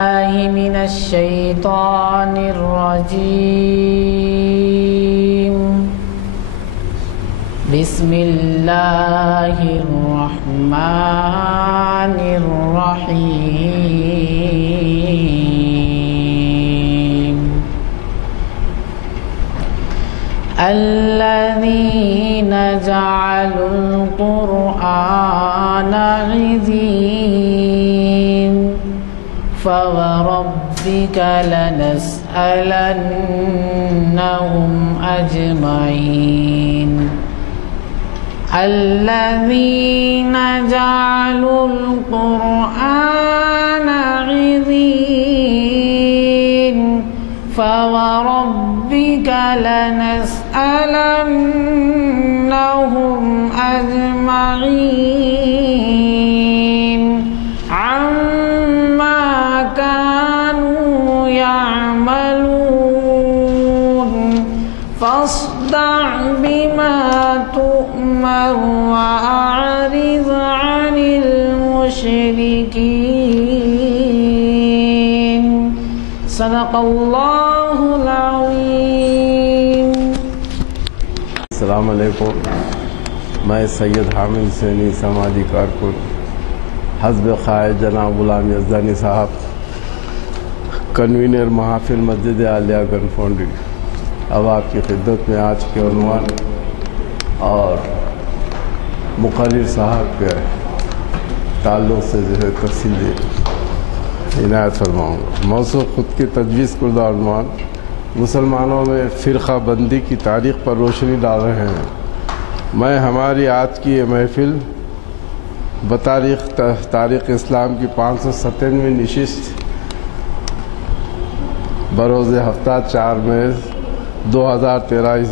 من الشيطان الرجيم. بسم الله الرحمن الرحيم. الذين جعلوا القرآن عضين فوربك لنسألنهم أجمعين. الذين جعلوا القرآن عضين فوربك لنسألنهم أجمعين عما كانوا يعملون. فاصدع بما تؤمر وأعرض عن المشركين. صدق اللہ العظیم. السلام علیکم. میں سید حامد حسینی سماجی کارکن حزب خواہ جناب غلام یزدانی صاحب، کنوینر محافل مسجد عالیہ گن فاؤنڈری، اب آپ کی خدمت میں آج کے عنوان اور مقرر صاحب کے تعلق سے جو ہے تفصیلی عنایت فرماؤں گا. موضوع خود کی تجویز کردہ عنوان مسلمانوں میں فرقہ بندی کی تاریخ پر روشنی ڈال رہے ہیں. میں ہماری آج کی یہ محفل تاریخ اسلام کی 597ویں نشست بروز ہفتہ 4 مئی 2013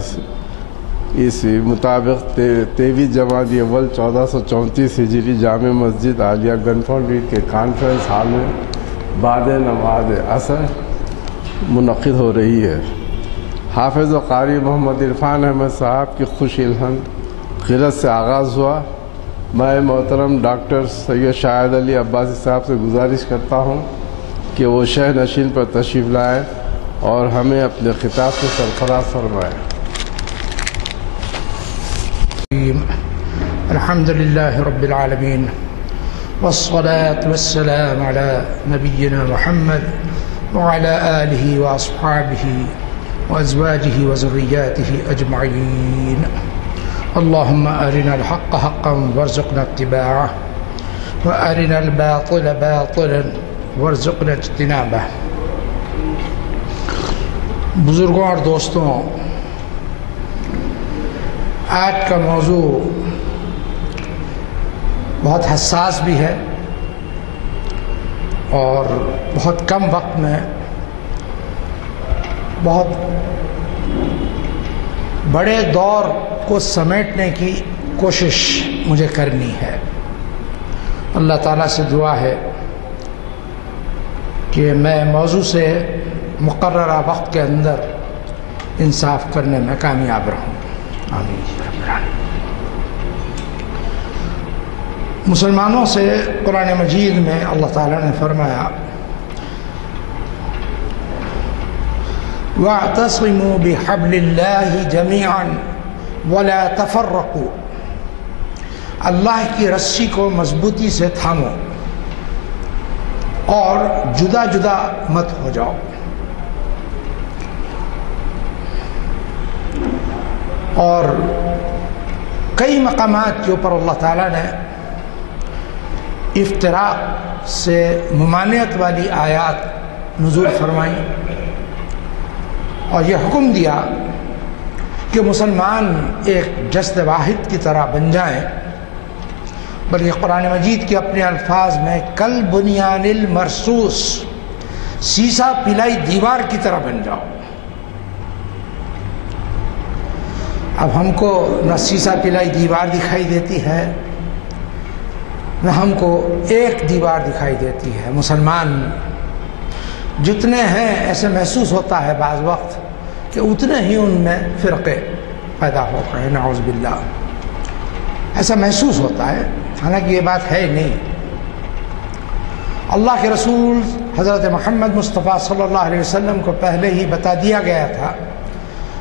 عیسوی مطابق 23 جمادی اول 1434 ہجری جامع مسجد عالیہ گن فاؤنڈری کے کانفرنس ہال میں بعد نماز عصر منعقد ہو رہی ہے. حافظ و قاری محمد عرفان احمد صاحب کی خوش الہند قرت سے آغاز ہوا. میں محترم ڈاکٹر سید شاہد علی عباسی صاحب سے گزارش کرتا ہوں کہ وہ شہ نشین پر تشریف لائیں اور ہمیں اپنے خطاب سے سرفراز فرمائیں. الحمد للہ رب العالمین والصلاة والسلام على نبینا محمد وعلى آلہ واصحابہ وازواجہ وذریاتہ اجمعین. اللهم أرنا الحق حقا وارزقنا اتباعه وأرنا الباطل باطلا وارزقنا اجتنابه. بزرگوں اور دوستوں، آج کا موضوع بہت حساس بھی ہے اور بہت کم وقت میں بہت بڑے دور کو سمیٹنے کی کوشش مجھے کرنی ہے. اللہ تعالیٰ سے دعا ہے کہ میں موضوع سے مقررہ وقت کے اندر انصاف کرنے میں کامیاب رہوں. آمین. مسلمانوں سے قرآن مجید میں اللہ تعالیٰ نے فرمایا وَاعْتَصِمُوا بِحَبْلِ اللَّهِ جَمِيعًا وَلَا تَفَرَّقُوا. اللہ کی رسی کو مضبوطی سے تھامو اور جدا جدا مت ہو جاؤ. اور کئی مقامات کے اوپر اللہ تعالیٰ نے افتراق سے ممانعت والی آیات نزول فرمائیں اور یہ حکم دیا کہ مسلمان ایک جسد واحد کی طرح بن جائیں، بلکہ قرآن مجید کے اپنے الفاظ میں کل بنیان المرصوص، سیسا پلائی دیوار کی طرح بن جاؤ. اب ہم کو نہ سیسا پلائی دیوار دکھائی دیتی ہے نہ ہم کو ایک دیوار دکھائی دیتی ہے. مسلمان جتنے ہیں ایسے محسوس ہوتا ہے بعض وقت کہ اتنے ہی ان میں فرقے پیدا ہو گئے. نعوذ باللہ، ایسا محسوس ہوتا ہے، حالانکہ یہ بات ہے نہیں. اللہ کے رسول حضرت محمد مصطفیٰ صلی اللہ علیہ وسلم کو پہلے ہی بتا دیا گیا تھا،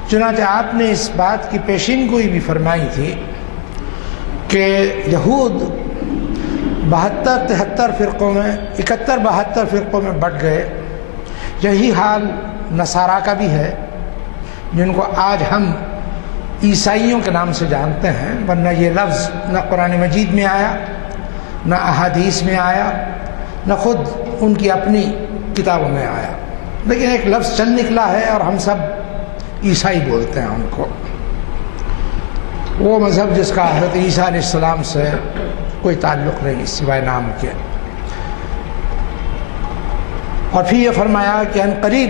چنانچہ آپ نے اس بات کی پیشین گوئی بھی فرمائی تھی کہ یہود 72-73 فرقوں میں 71-72 فرقوں میں بٹ گئے. یہی حال نصارہ کا بھی ہے، جن کو آج ہم عیسائیوں کے نام سے جانتے ہیں، ورنہ یہ لفظ نہ قرآن مجید میں آیا، نہ احادیث میں آیا، نہ خود ان کی اپنی کتابوں میں آیا، لیکن ایک لفظ چل نکلا ہے اور ہم سب عیسائی بولتے ہیں ان کو. وہ مذہب جس کا حضرت عیسیٰ علیہ السلام سے کوئی تعلق نہیں سوائے نام کے. اور پھر یہ فرمایا کہ ان قریب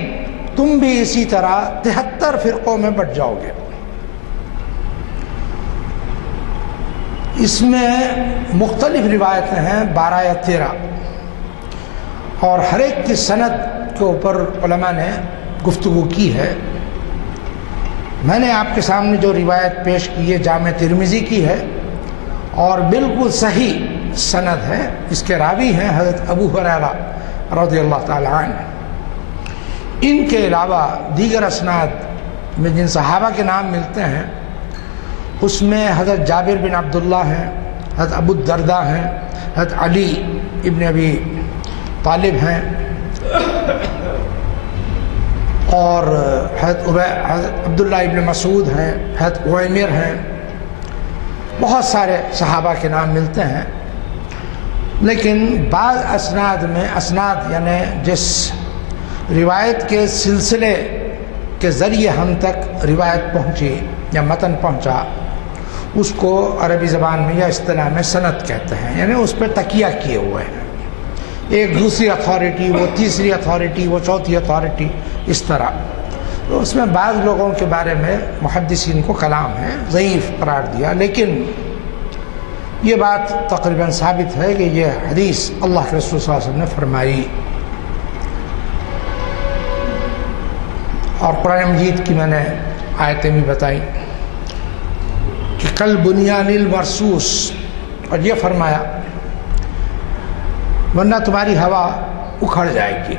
تم بھی اسی طرح 73 فرقوں میں بٹ جاؤ گے. اس میں مختلف روایتیں ہیں 12 یا 13، اور ہر ایک کی سند کے اوپر علماء نے گفتگو کی ہے. میں نے آپ کے سامنے جو روایت پیش کی ہے جامع ترمذی کی ہے اور بالکل صحیح سند ہے. اس کے راوی ہیں حضرت ابو ہریرہ رضی اللہ تعالی عنہ. ان کے علاوہ دیگر اسناد میں جن صحابہ کے نام ملتے ہیں اس میں حضرت جابر بن عبداللہ ہیں، حضرت ابو الدرداء ہیں، حضرت علی ابن ابی طالب ہیں، اور حضرت عبداللہ ابن مسعود ہیں، حضرت عویمر ہیں. بہت سارے صحابہ کے نام ملتے ہیں. لیکن بعض اسناد میں، اسناد یعنی جس روایت کے سلسلے کے ذریعے ہم تک روایت پہنچی یا متن پہنچا، اس کو عربی زبان میں یا اصطلاح میں سند کہتے ہیں، یعنی اس پہ تکیہ کیے ہوئے ہیں. ایک دوسری اتھارٹی، وہ تیسری اتھارٹی، وہ چوتھی اتھارٹی، اس طرح. تو اس میں بعض لوگوں کے بارے میں محدثین کو کلام ہے، ضعیف قرار دیا، لیکن یہ بات تقریباً ثابت ہے کہ یہ حدیث اللہ کے رسول صلی اللہ علیہ وسلم نے فرمائی. اور قرآن مجید کی میں نے آیتیں بھی بتائی کہ کل بنیان المرصوص، اور یہ فرمایا ورنہ تمہاری ہوا اکھڑ جائے گی.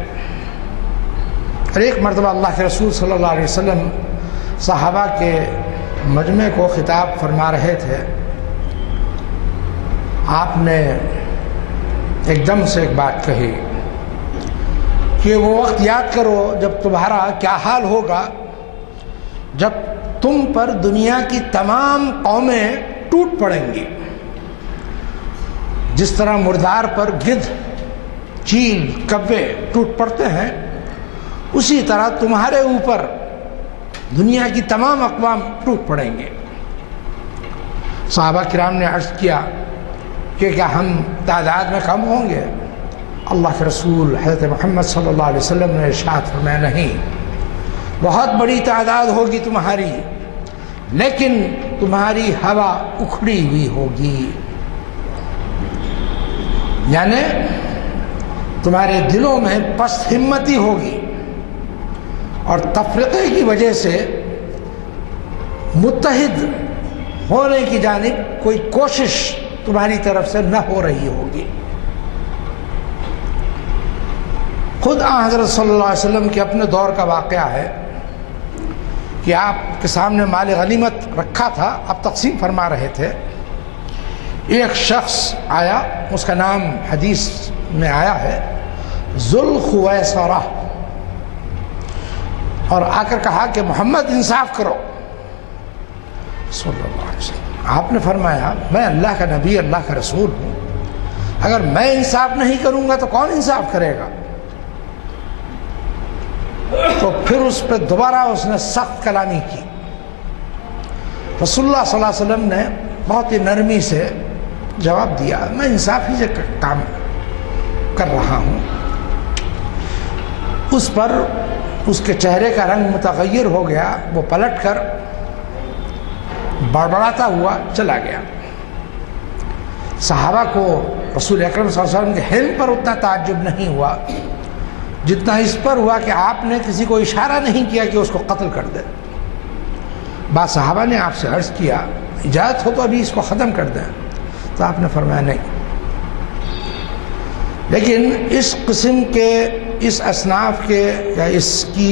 اور ایک مرتبہ اللہ کے رسول صلی اللہ علیہ وسلم صحابہ کے مجمع کو خطاب فرما رہے تھے. آپ نے ایک دم سے ایک بات کہی کہ وہ وقت یاد کرو جب تمہارا کیا حال ہوگا جب تم پر دنیا کی تمام قومیں ٹوٹ پڑیں گی. جس طرح مردار پر گدھ، چیل، کبے ٹوٹ پڑتے ہیں، اسی طرح تمہارے اوپر دنیا کی تمام اقوام ٹوٹ پڑیں گے. صحابہ کرام نے عرض کیا کہ کیا ہم تعداد میں کم ہوں گے؟ اللہ کے رسول حضرت محمد صلی اللہ علیہ وسلم نے ارشاد فرمایا نہیں، بہت بڑی تعداد ہوگی تمہاری، لیکن تمہاری ہوا اکھڑی ہوئی ہوگی. یعنی تمہارے دلوں میں پست ہمتی ہوگی اور تفرقے کی وجہ سے متحد ہونے کی جانب کوئی کوشش تمہاری طرف سے نہ ہو رہی ہوگی. خود حضرت صلی اللہ علیہ وسلم کے اپنے دور کا واقعہ ہے کہ آپ کے سامنے مال غنیمت رکھا تھا، آپ تقسیم فرما رہے تھے. ایک شخص آیا، اس کا نام حدیث میں آیا ہے ذوالخویصرہ، اور آ کر کہا کہ محمد انصاف کرو صلی اللہ علیہ وسلم. آپ نے فرمایا میں اللہ کا نبی، اللہ کا رسول ہوں، اگر میں انصاف نہیں کروں گا تو کون انصاف کرے گا؟ تو پھر اس پہ دوبارہ اس نے سخت کلامی کی. رسول اللہ صلی اللہ علیہ وسلم نے بہت ہی نرمی سے جواب دیا میں انصاف ہی سے کام کر رہا ہوں. اس پر اس کے چہرے کا رنگ متغیر ہو گیا، وہ پلٹ کر بڑبڑاتا ہوا چلا گیا. صحابہ کو رسول اکرم صلی اللہ علیہ وسلم کے حلم پر اتنا تعجب نہیں ہوا جتنا اس پر ہوا کہ آپ نے کسی کو اشارہ نہیں کیا کہ اس کو قتل کر دے. بعض صحابہ نے آپ سے عرض کیا اجازت ہو تو ابھی اس کو ختم کر دیں، تو آپ نے فرمایا نہیں، لیکن اس قسم کے اس اصناف کے یا اس کی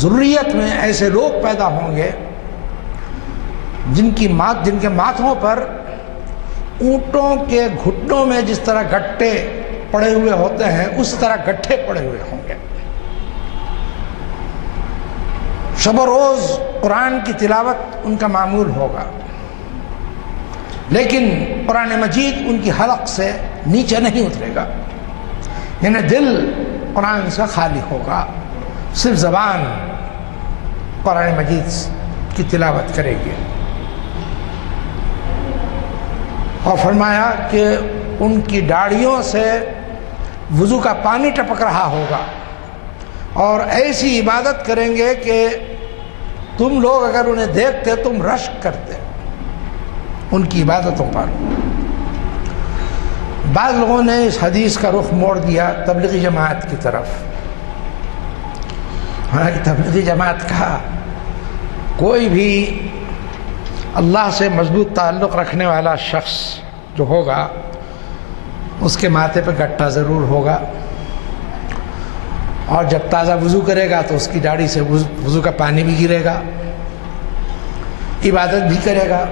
ذریت میں ایسے لوگ پیدا ہوں گے جن کے ماتھوں پر اونٹوں کے گھٹنوں میں جس طرح گٹھے پڑے ہوئے ہوتے ہیں اس طرح گٹھے پڑے ہوئے ہوں گے. شب و روز قرآن کی تلاوت ان کا معمول ہوگا، لیکن قرآن مجید ان کی حلق سے نیچے نہیں اترے گا، یعنی دل قرآن سے خالی ہوگا، صرف زبان قرآن مجید کی تلاوت کرے گی. اور فرمایا کہ ان کی داڑھیوں سے وضو کا پانی ٹپک رہا ہوگا اور ایسی عبادت کریں گے کہ تم لوگ اگر انہیں دیکھتے تم رشک کرتے ان کی عبادتوں پر. بعض لوگوں نے اس حدیث کا رخ موڑ دیا تبلیغی جماعت کی طرف. حالانکہ تبلیغی جماعت کا کوئی بھی اللہ سے مضبوط تعلق رکھنے والا شخص جو ہوگا اس کے ماتھے پہ گٹھا ضرور ہوگا، اور جب تازہ وضو کرے گا تو اس کی داڑھی سے وضو کا پانی بھی گرے گا. عبادت بھی کرے گا.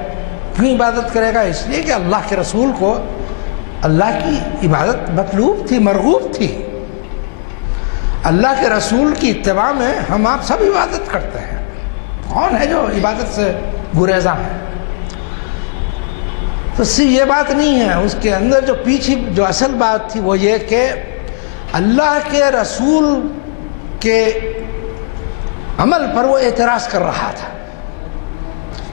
کیوں عبادت کرے گا؟ اس لیے کہ اللہ کے رسول کو اللہ کی عبادت مطلوب تھی، مرغوب تھی. اللہ کے رسول کی اتباع میں ہم آپ سب عبادت کرتے ہیں. کون ہے جو عبادت سے گریزاں ہے؟ تو صرف یہ بات نہیں ہے، اس کے اندر جو پیچھے جو اصل بات تھی وہ یہ کہ اللہ کے رسول کے عمل پر وہ اعتراض کر رہا تھا.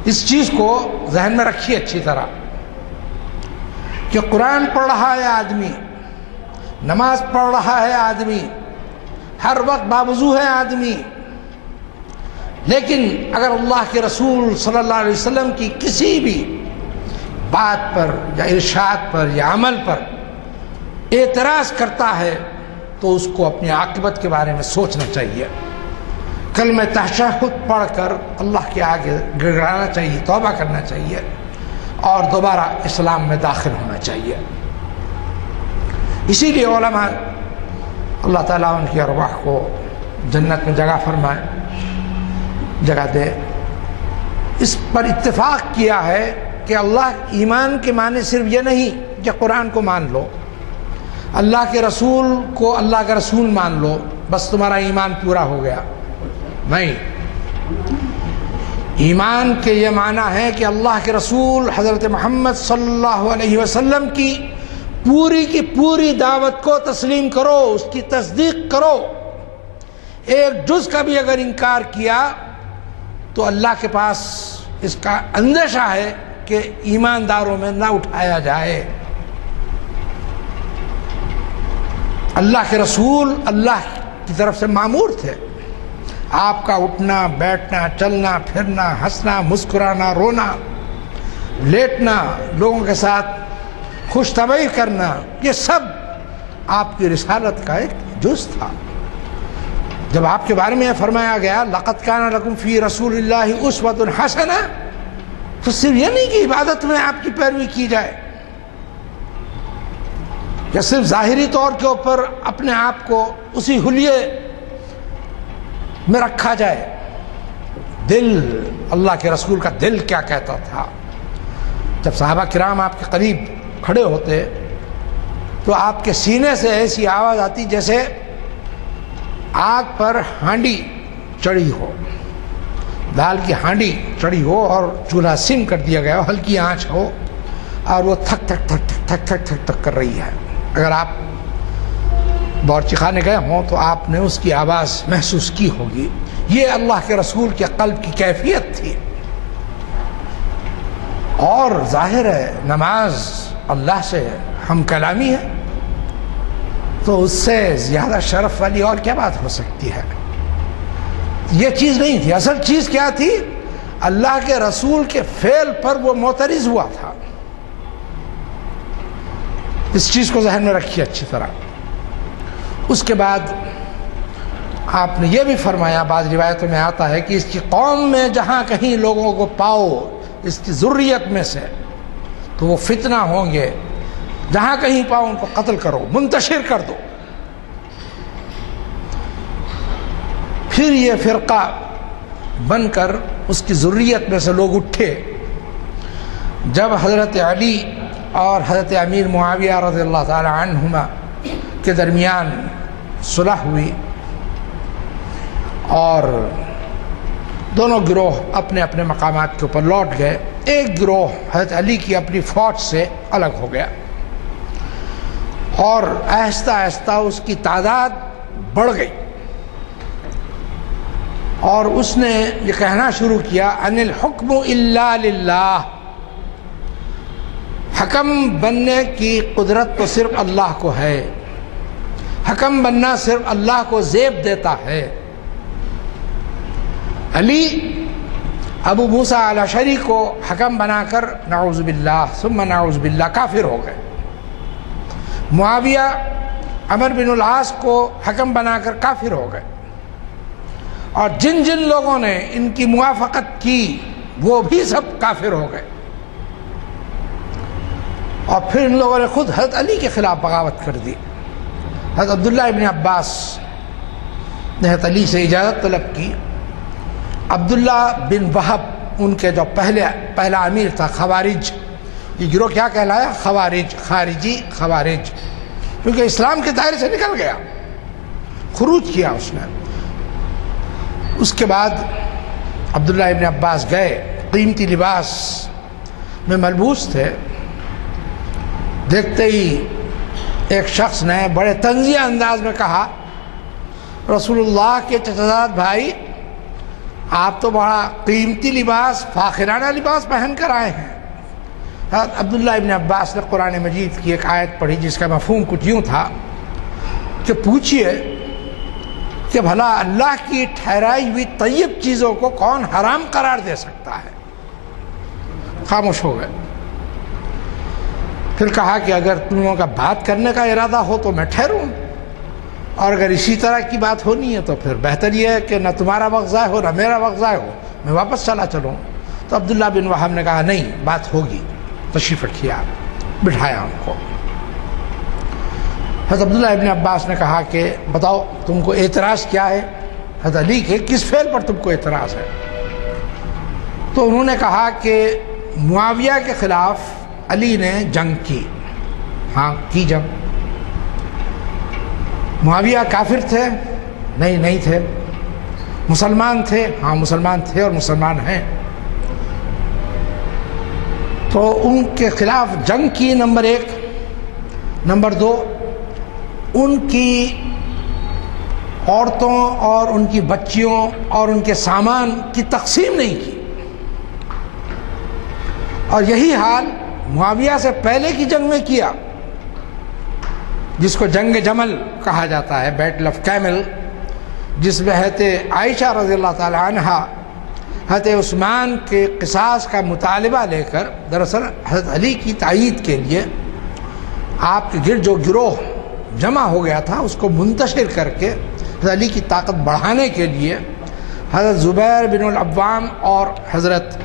اس چیز کو ذہن میں رکھیے اچھی طرح کہ قرآن پڑھ رہا ہے آدمی، نماز پڑھ رہا ہے آدمی، ہر وقت باوضو ہے آدمی، لیکن اگر اللہ کے رسول صلی اللہ علیہ وسلم کی کسی بھی بات پر یا ارشاد پر یا عمل پر اعتراض کرتا ہے تو اس کو اپنی عاقبت کے بارے میں سوچنا چاہیے. کلمہ تشہد پڑھ کر اللہ کے آگے گڑگڑانا چاہیے، توبہ کرنا چاہیے اور دوبارہ اسلام میں داخل ہونا چاہیے. اسی لیے علماء اللہ تعالیٰ ان کی ارواح کو جنت میں جگہ فرمائے، جگہ دے، اس پر اتفاق کیا ہے کہ اللہ ایمان کے معنی صرف یہ نہیں کہ قرآن کو مان لو، اللہ کے رسول کو اللہ کا رسول مان لو بس تمہارا ایمان پورا ہو گیا. نہیں، ایمان کے یہ معنی ہے کہ اللہ کے رسول حضرت محمد صلی اللہ علیہ وسلم کی پوری دعوت کو تسلیم کرو، اس کی تصدیق کرو. ایک جز کا بھی اگر انکار کیا تو اللہ کے پاس اس کا اندیشہ ہے کہ ایمانداروں میں نہ اٹھایا جائے. اللہ کے رسول اللہ کی طرف سے مامور تھے. آپ کا اٹھنا بیٹھنا چلنا پھرنا ہنسنا مسکرانا رونا لیٹنا لوگوں کے ساتھ خوش طبعی کرنا یہ سب آپ کی رسالت کا ایک جز تھا. جب آپ کے بارے میں فرمایا گیا لقد کان لکم فی رسول اللہ اسوۃ حسنہ تو صرف یہ نہیں کہ عبادت میں آپ کی پیروی کی جائے یا صرف ظاہری طور کے اوپر اپنے آپ کو اسی حلیے میں رکھا جائے. دل، اللہ کے رسول کا دل کیا کہتا تھا. جب صحابہ کرام آپ کے قریب کھڑے ہوتے تو آپ کے سینے سے ایسی آواز آتی جیسے آگ پر ہانڈی چڑھی ہو، دال کی ہانڈی چڑھی ہو اور چولہا سم کر دیا گیا ہو، ہلکی آنچ ہو اور وہ تھک تھک تھک تھک تھک تھک تھک کر رہی ہے. اگر آپ باورچی خانے گئے ہوں تو آپ نے اس کی آواز محسوس کی ہوگی. یہ اللہ کے رسول کے قلب کی کیفیت تھی. اور ظاہر ہے نماز اللہ سے ہم کلامی ہے تو اس سے زیادہ شرف والی اور کیا بات ہو سکتی ہے. یہ چیز نہیں تھی. اصل چیز کیا تھی؟ اللہ کے رسول کے فعل پر وہ معترض ہوا تھا. اس چیز کو ذہن میں رکھیے اچھی طرح. اس کے بعد آپ نے یہ بھی فرمایا، بعض روایتوں میں آتا ہے کہ اس کی قوم میں جہاں کہیں لوگوں کو پاؤ اس کی ذریت میں سے تو وہ فتنہ ہوں گے جہاں کہیں پاؤ ان کو قتل کرو، منتشر کر دو۔ پھر یہ فرقہ بن کر اس کی ذریت میں سے لوگ اٹھے۔ جب حضرت علی اور حضرت امیر معاویہ رضی اللہ تعالی عنہما کے درمیان صلح ہوئی اور دونوں گروہ اپنے اپنے مقامات کے اوپر لوٹ گئے، ایک گروہ حضرت علی کی اپنی فوج سے الگ ہو گیا اور آہستہ آہستہ اس کی تعداد بڑھ گئی، اور اس نے یہ کہنا شروع کیا ان الحکم الا للہ، حکم بننے کی قدرت تو صرف اللہ کو ہے، حکم بننا صرف اللہ کو زیب دیتا ہے۔ علی ابو موسیٰ الاشعری کو حکم بنا کر نعوذ باللہ ثم نعوذ باللہ کافر ہو گئے، معاویہ عمر بن العاص کو حکم بنا کر کافر ہو گئے، اور جن جن لوگوں نے ان کی موافقت کی وہ بھی سب کافر ہو گئے، اور پھر ان لوگوں نے خود حضرت علی کے خلاف بغاوت کر دی۔ حضرت عبداللہ ابن عباس نے حضرت علی سے اجازت طلب کی۔ عبداللہ بن وہب ان کے جو پہلا امیر تھا، خوارج، یہ گروہ کیا کہلایا؟ خوارج، خارجی خوارج، کیونکہ اسلام کے دائرے سے نکل گیا، خروج کیا اس نے۔ اس کے بعد عبداللہ ابن عباس گئے، قیمتی لباس میں ملبوس تھے، دیکھتے ہی ایک شخص نے بڑے طنزیہ انداز میں کہا رسول اللہ کے چچزاد بھائی، آپ تو بڑا قیمتی لباس، فاخرانہ لباس پہن کر آئے ہیں۔ حضرت عبداللہ ابن عباس نے قرآن مجید کی ایک آیت پڑھی جس کا مفہوم کچھ یوں تھا کہ پوچھئے کہ بھلا اللہ کی ٹھہرائی ہوئی طیب چیزوں کو کون حرام قرار دے سکتا ہے؟ خاموش ہو گئے۔ پھر کہا کہ اگر تم لوگوں کا بات کرنے کا ارادہ ہو تو میں ٹھہروں، اور اگر اسی طرح کی بات ہونی ہے تو پھر بہتر یہ ہے کہ نہ تمہارا وقت ضائع ہو نہ میرا وقت ضائع ہو، میں واپس چلا چلوں۔ تو عبداللہ بن وہب نے کہا نہیں، بات ہوگی، تشریف رکھیے آپ، بٹھایا ان کو۔ حضرت عبداللہ ابن عباس نے کہا کہ بتاؤ تم کو اعتراض کیا ہے؟ حضرت علی کے کس فعل پر تم کو اعتراض ہے؟ تو انہوں نے کہا کہ معاویہ کے خلاف علی نے جنگ کی۔ ہاں کی جنگ۔ معاویہ کافر تھے؟ نہیں تھے۔ مسلمان تھے؟ ہاں مسلمان تھے اور مسلمان ہیں۔ تو ان کے خلاف جنگ کی، نمبر ایک۔ نمبر دو، ان کی عورتوں اور ان کی بچیوں اور ان کے سامان کی تقسیم نہیں کی، اور یہی حال معاویہ سے پہلے کی جنگ میں کیا، جس کو جنگ جمل کہا جاتا ہے، بیٹل آف کیمل، جس میں حضرت عائشہ رضی اللہ تعالی عنہا حضرت عثمان کے قصاص کا مطالبہ لے کر، دراصل حضرت علی کی تائید کے لیے آپ کے گرد جو گروہ جمع ہو گیا تھا اس کو منتشر کر کے حضرت علی کی طاقت بڑھانے کے لیے حضرت زبیر بن العوام اور حضرت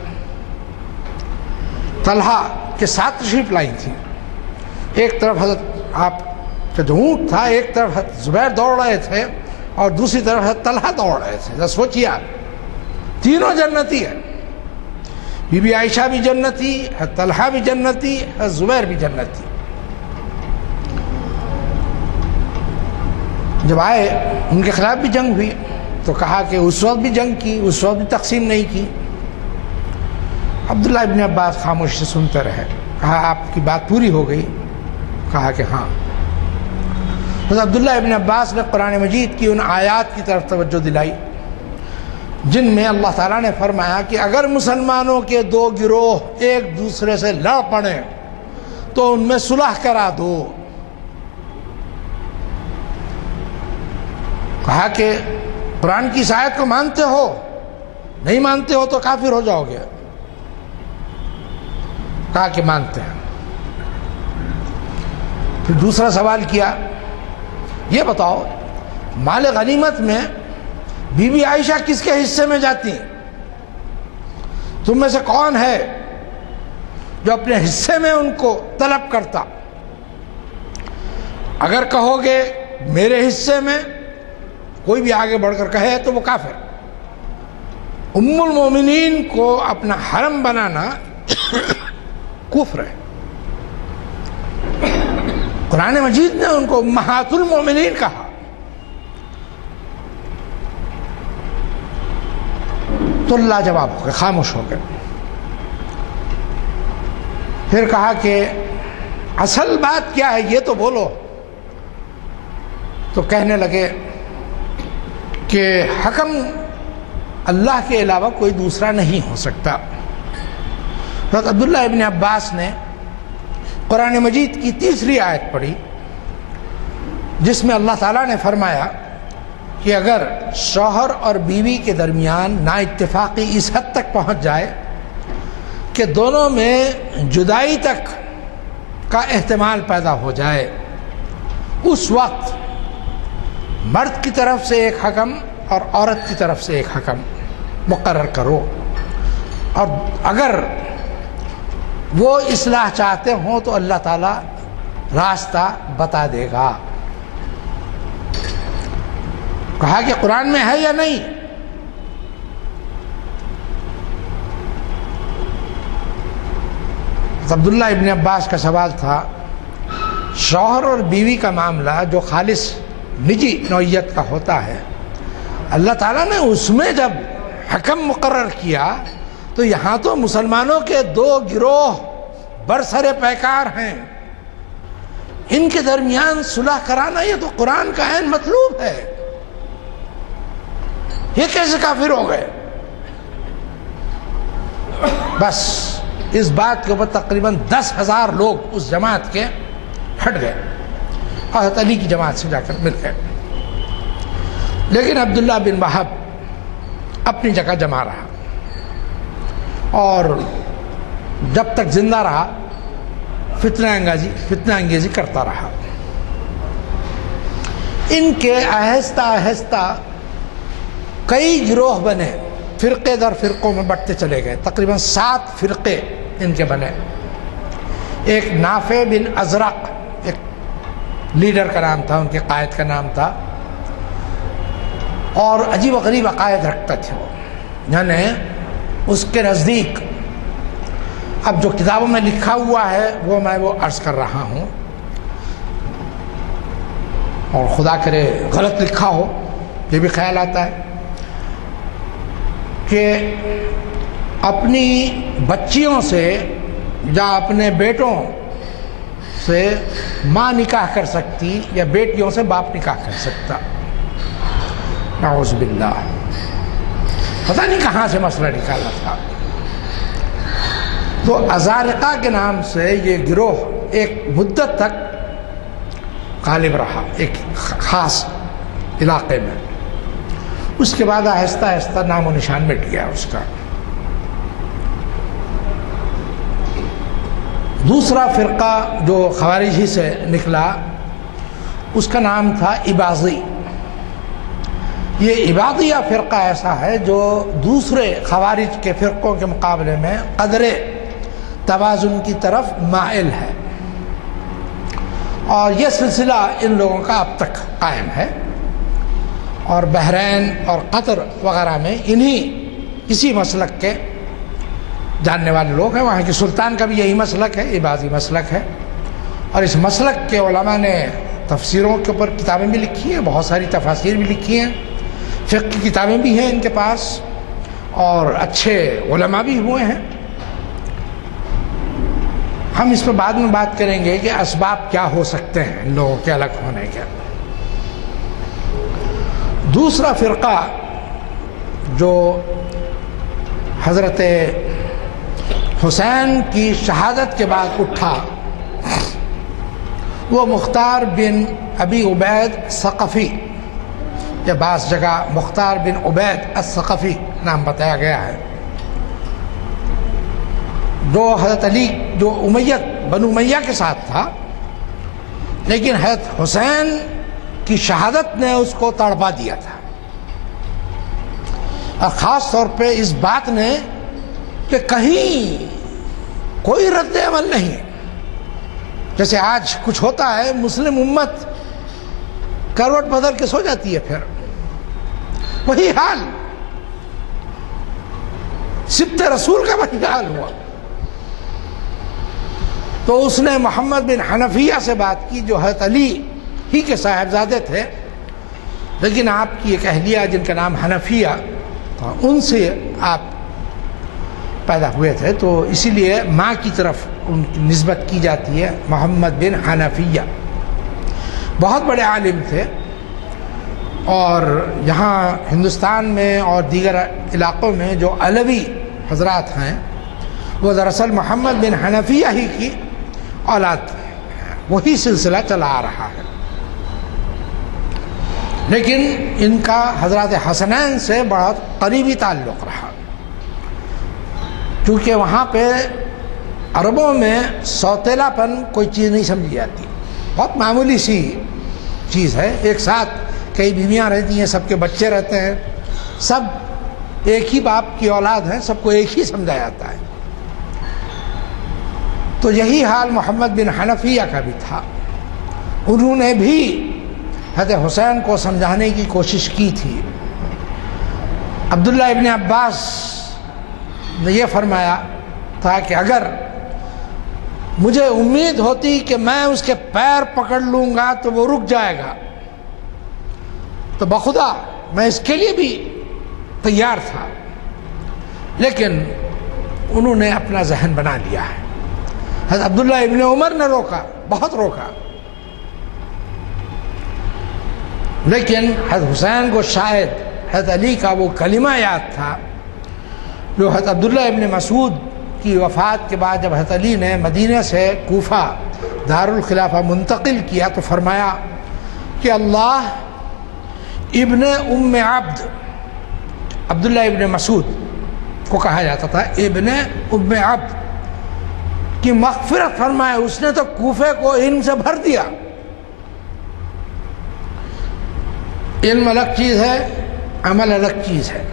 طلحہ کے ساتھ تشریف لائی تھیں۔ ایک طرف حضرت آپ کا جو اونٹ تھا، ایک طرف حضرت زبیر دوڑ رہے تھے اور دوسری طرف حضرت طلحہ دوڑ رہے تھے۔ ذرا سوچیے آپ، تینوں جنتی ہیں، بی بی عائشہ بھی جنتی، حضرت طلحہ بھی جنتی، حضرت زبیر بھی جنتی۔ جب آئے ان کے خلاف بھی جنگ ہوئی تو کہا کہ اس وقت بھی جنگ کی، اس وقت بھی تقسیم نہیں کی۔ عبداللہ ابن عباس خاموش سے سنتے رہے۔ کہا آپ کی بات پوری ہو گئی؟ کہا کہ ہاں۔ حضرت عبداللہ ابن عباس نے قرآن مجید کی ان آیات کی طرف توجہ دلائی جن میں اللہ تعالیٰ نے فرمایا کہ اگر مسلمانوں کے دو گروہ ایک دوسرے سے لڑ پڑیں تو ان میں صلح کرا دو۔ کہا کہ قرآن کی اس آیت کو مانتے ہو؟ نہیں مانتے ہو تو کافر ہو جاؤ گے۔ کہا کہ مانتے ہیں۔ پھر دوسرا سوال کیا، یہ بتاؤ مال غنیمت میں بی بی عائشہ کس کے حصے میں جاتی ہیں؟ تم میں سے کون ہے جو اپنے حصے میں ان کو طلب کرتا؟ اگر کہو گے میرے حصے میں کوئی بھی آگے بڑھ کر کہے تو وہ کافر. ام المومنین کو اپنا حرم بنانا کفر ہے. قرآن مجید نے ان کو امہات المومنین کہا. تو اللہ جواب ہو گئے, خاموش ہو گئے. پھر کہا کہ اصل بات کیا ہے یہ تو بولو. تو کہنے لگے کہ حکم اللہ کے علاوہ کوئی دوسرا نہیں ہو سکتا. حضرت عبداللہ ابن عباس نے قرآن مجید کی تیسری آیت پڑھی جس میں اللہ تعالیٰ نے فرمایا کہ اگر شوہر اور بیوی کے درمیان نا اتفاقی اس حد تک پہنچ جائے کہ دونوں میں جدائی تک کا احتمال پیدا ہو جائے, اس وقت مرد کی طرف سے ایک حکم اور عورت کی طرف سے ایک حکم مقرر کرو, اور اگر وہ اصلاح چاہتے ہوں تو اللہ تعالیٰ راستہ بتا دے گا. کہا کہ قرآن میں ہے یا نہیں؟ عبداللہ ابن عباس کا سوال تھا شوہر اور بیوی کا معاملہ جو خالص نجی نوعیت کا ہوتا ہے, اللہ تعالیٰ نے اس میں جب حکم مقرر کیا تو یہاں تو مسلمانوں کے دو گروہ برسر پیکار ہیں, ان کے درمیان صلح کرانا یہ تو قرآن کا عین مطلوب ہے. یہ کیسے کافر ہو گئے؟ بس اس بات کے اوپر تقریباً 10,000 لوگ اس جماعت کے ہٹ گئے اور حضرت علی کی جماعت سے جا کر مل گئے. لیکن عبداللہ بن وہب اپنی جگہ جمع رہا اور جب تک زندہ رہا فتنہ انگیزی کرتا رہا. ان کے آہستہ آہستہ کئی گروہ بنے, فرقے در فرقوں میں بٹتے چلے گئے. تقریباً 7 فرقے ان کے بنے. ایک نافع بن ازرق ایک لیڈر کا نام تھا, ان کے قائد کا نام تھا, اور عجیب و غریب عقائد رکھتا تھے وہ. یعنی اس کے نزدیک اب جو کتابوں میں لکھا ہوا ہے وہ عرض کر رہا ہوں, اور خدا کرے غلط لکھا ہو, یہ بھی خیال آتا ہے کہ اپنی بچیوں سے یا اپنے بیٹوں سے ماں نکاح کر سکتی یا بیٹیوں سے باپ نکاح کر سکتا. نعوذ باللہ, پتہ نہیں کہاں سے مسئلہ نکالا تھا. تو ازارقہ کے نام سے یہ گروہ ایک مدت تک غالب رہا ایک خاص علاقے میں. اس کے بعد آہستہ آہستہ نام و نشان مٹ گیا اس کا. دوسرا فرقہ جو خوارجی سے نکلا اس کا نام تھا اباضی. یہ عبادیہ فرقہ ایسا ہے جو دوسرے خوارج کے فرقوں کے مقابلے میں قدر توازن کی طرف مائل ہے, اور یہ سلسلہ ان لوگوں کا اب تک قائم ہے. اور بحرین اور قطر وغیرہ میں اسی مسلک کے جاننے والے لوگ ہیں. وہاں کے سلطان کا بھی یہی مسلک ہے, عبادی مسلک ہے. اور اس مسلک کے علماء نے تفسیروں کے اوپر کتابیں بھی لکھی ہیں, بہت ساری تفاسیر بھی لکھی ہیں, فقہ کی کتابیں بھی ہیں ان کے پاس, اور اچھے علماء بھی ہوئے ہیں. ہم اس پہ بعد میں بات کریں گے کہ اسباب کیا ہو سکتے ہیں ان لوگوں کے الگ ہونے کے. دوسرا فرقہ جو حضرت حسین کی شہادت کے بعد اٹھا وہ مختار بن ابی عبید ثقفی, یا بعض جگہ مختار بن عبید الثقفی نام بتایا گیا ہے, جو حضرت علی جو بنو امیہ کے ساتھ تھا, لیکن حضرت حسین کی شہادت نے اس کو تڑپا دیا تھا. اور خاص طور پہ اس بات نے کہ کہیں کوئی رد عمل نہیں, جیسے آج کچھ ہوتا ہے, مسلم امت کروٹ بدل کے سو جاتی ہے. پھر وہی حال سبط رسول کا وہی حال ہوا. تو اس نے محمد بن حنفیہ سے بات کی جو حضرت علی ہی کے صاحبزادے تھے، لیکن آپ کی ایک اہلیہ جن کا نام حنفیہ تھا، ان سے آپ پیدا ہوئے تھے، تو اسی لیے ماں کی طرف ان کی نسبت کی جاتی ہے محمد بن حنفیہ. بہت بڑے عالم تھے، اور یہاں ہندوستان میں اور دیگر علاقوں میں جو علوی حضرات ہیں وہ دراصل محمد بن حنفیہ ہی کی اولاد ہیں، وہی سلسلہ چلا آ رہا ہے. لیکن ان کا حضرات حسنین سے بہت قریبی تعلق رہا، کیونکہ وہاں پہ عربوں میں سوتیلا پن کوئی چیز نہیں سمجھی جاتی. بہت معمولی سی چیز ہے، ایک ساتھ کئی بیویاں رہتی ہیں، سب کے بچے رہتے ہیں، سب ایک ہی باپ کی اولاد ہیں، سب کو ایک ہی سمجھا جاتا ہے. تو یہی حال محمد بن حنفیہ کا بھی تھا. انہوں نے بھی حضرت حسین کو سمجھانے کی کوشش کی تھی. عبداللہ ابن عباس نے یہ فرمایا تھا کہ اگر مجھے امید ہوتی کہ میں اس کے پیر پکڑ لوں گا تو وہ رک جائے گا تو بخدا میں اس کے لیے بھی تیار تھا، لیکن انہوں نے اپنا ذہن بنا لیا ہے. حضرت عبداللہ ابن عمر نے روکا، بہت روکا، لیکن حضرت حسین کو شاید حضرت علی کا وہ کلمہ یاد تھا جو حضرت عبداللہ ابن مسعود کی وفات کے بعد جب حضرت علی نے مدینہ سے کوفہ دارالخلافہ منتقل کیا تو فرمایا کہ اللہ ابن ام عبد، عبداللہ ابن مسعود کو کہا جاتا تھا ابن ام عبد، کی مغفرت فرمائے. اس نے تو کوفے کو علم سے بھر دیا. علم الگ چیز ہے، عمل الگ چیز ہے.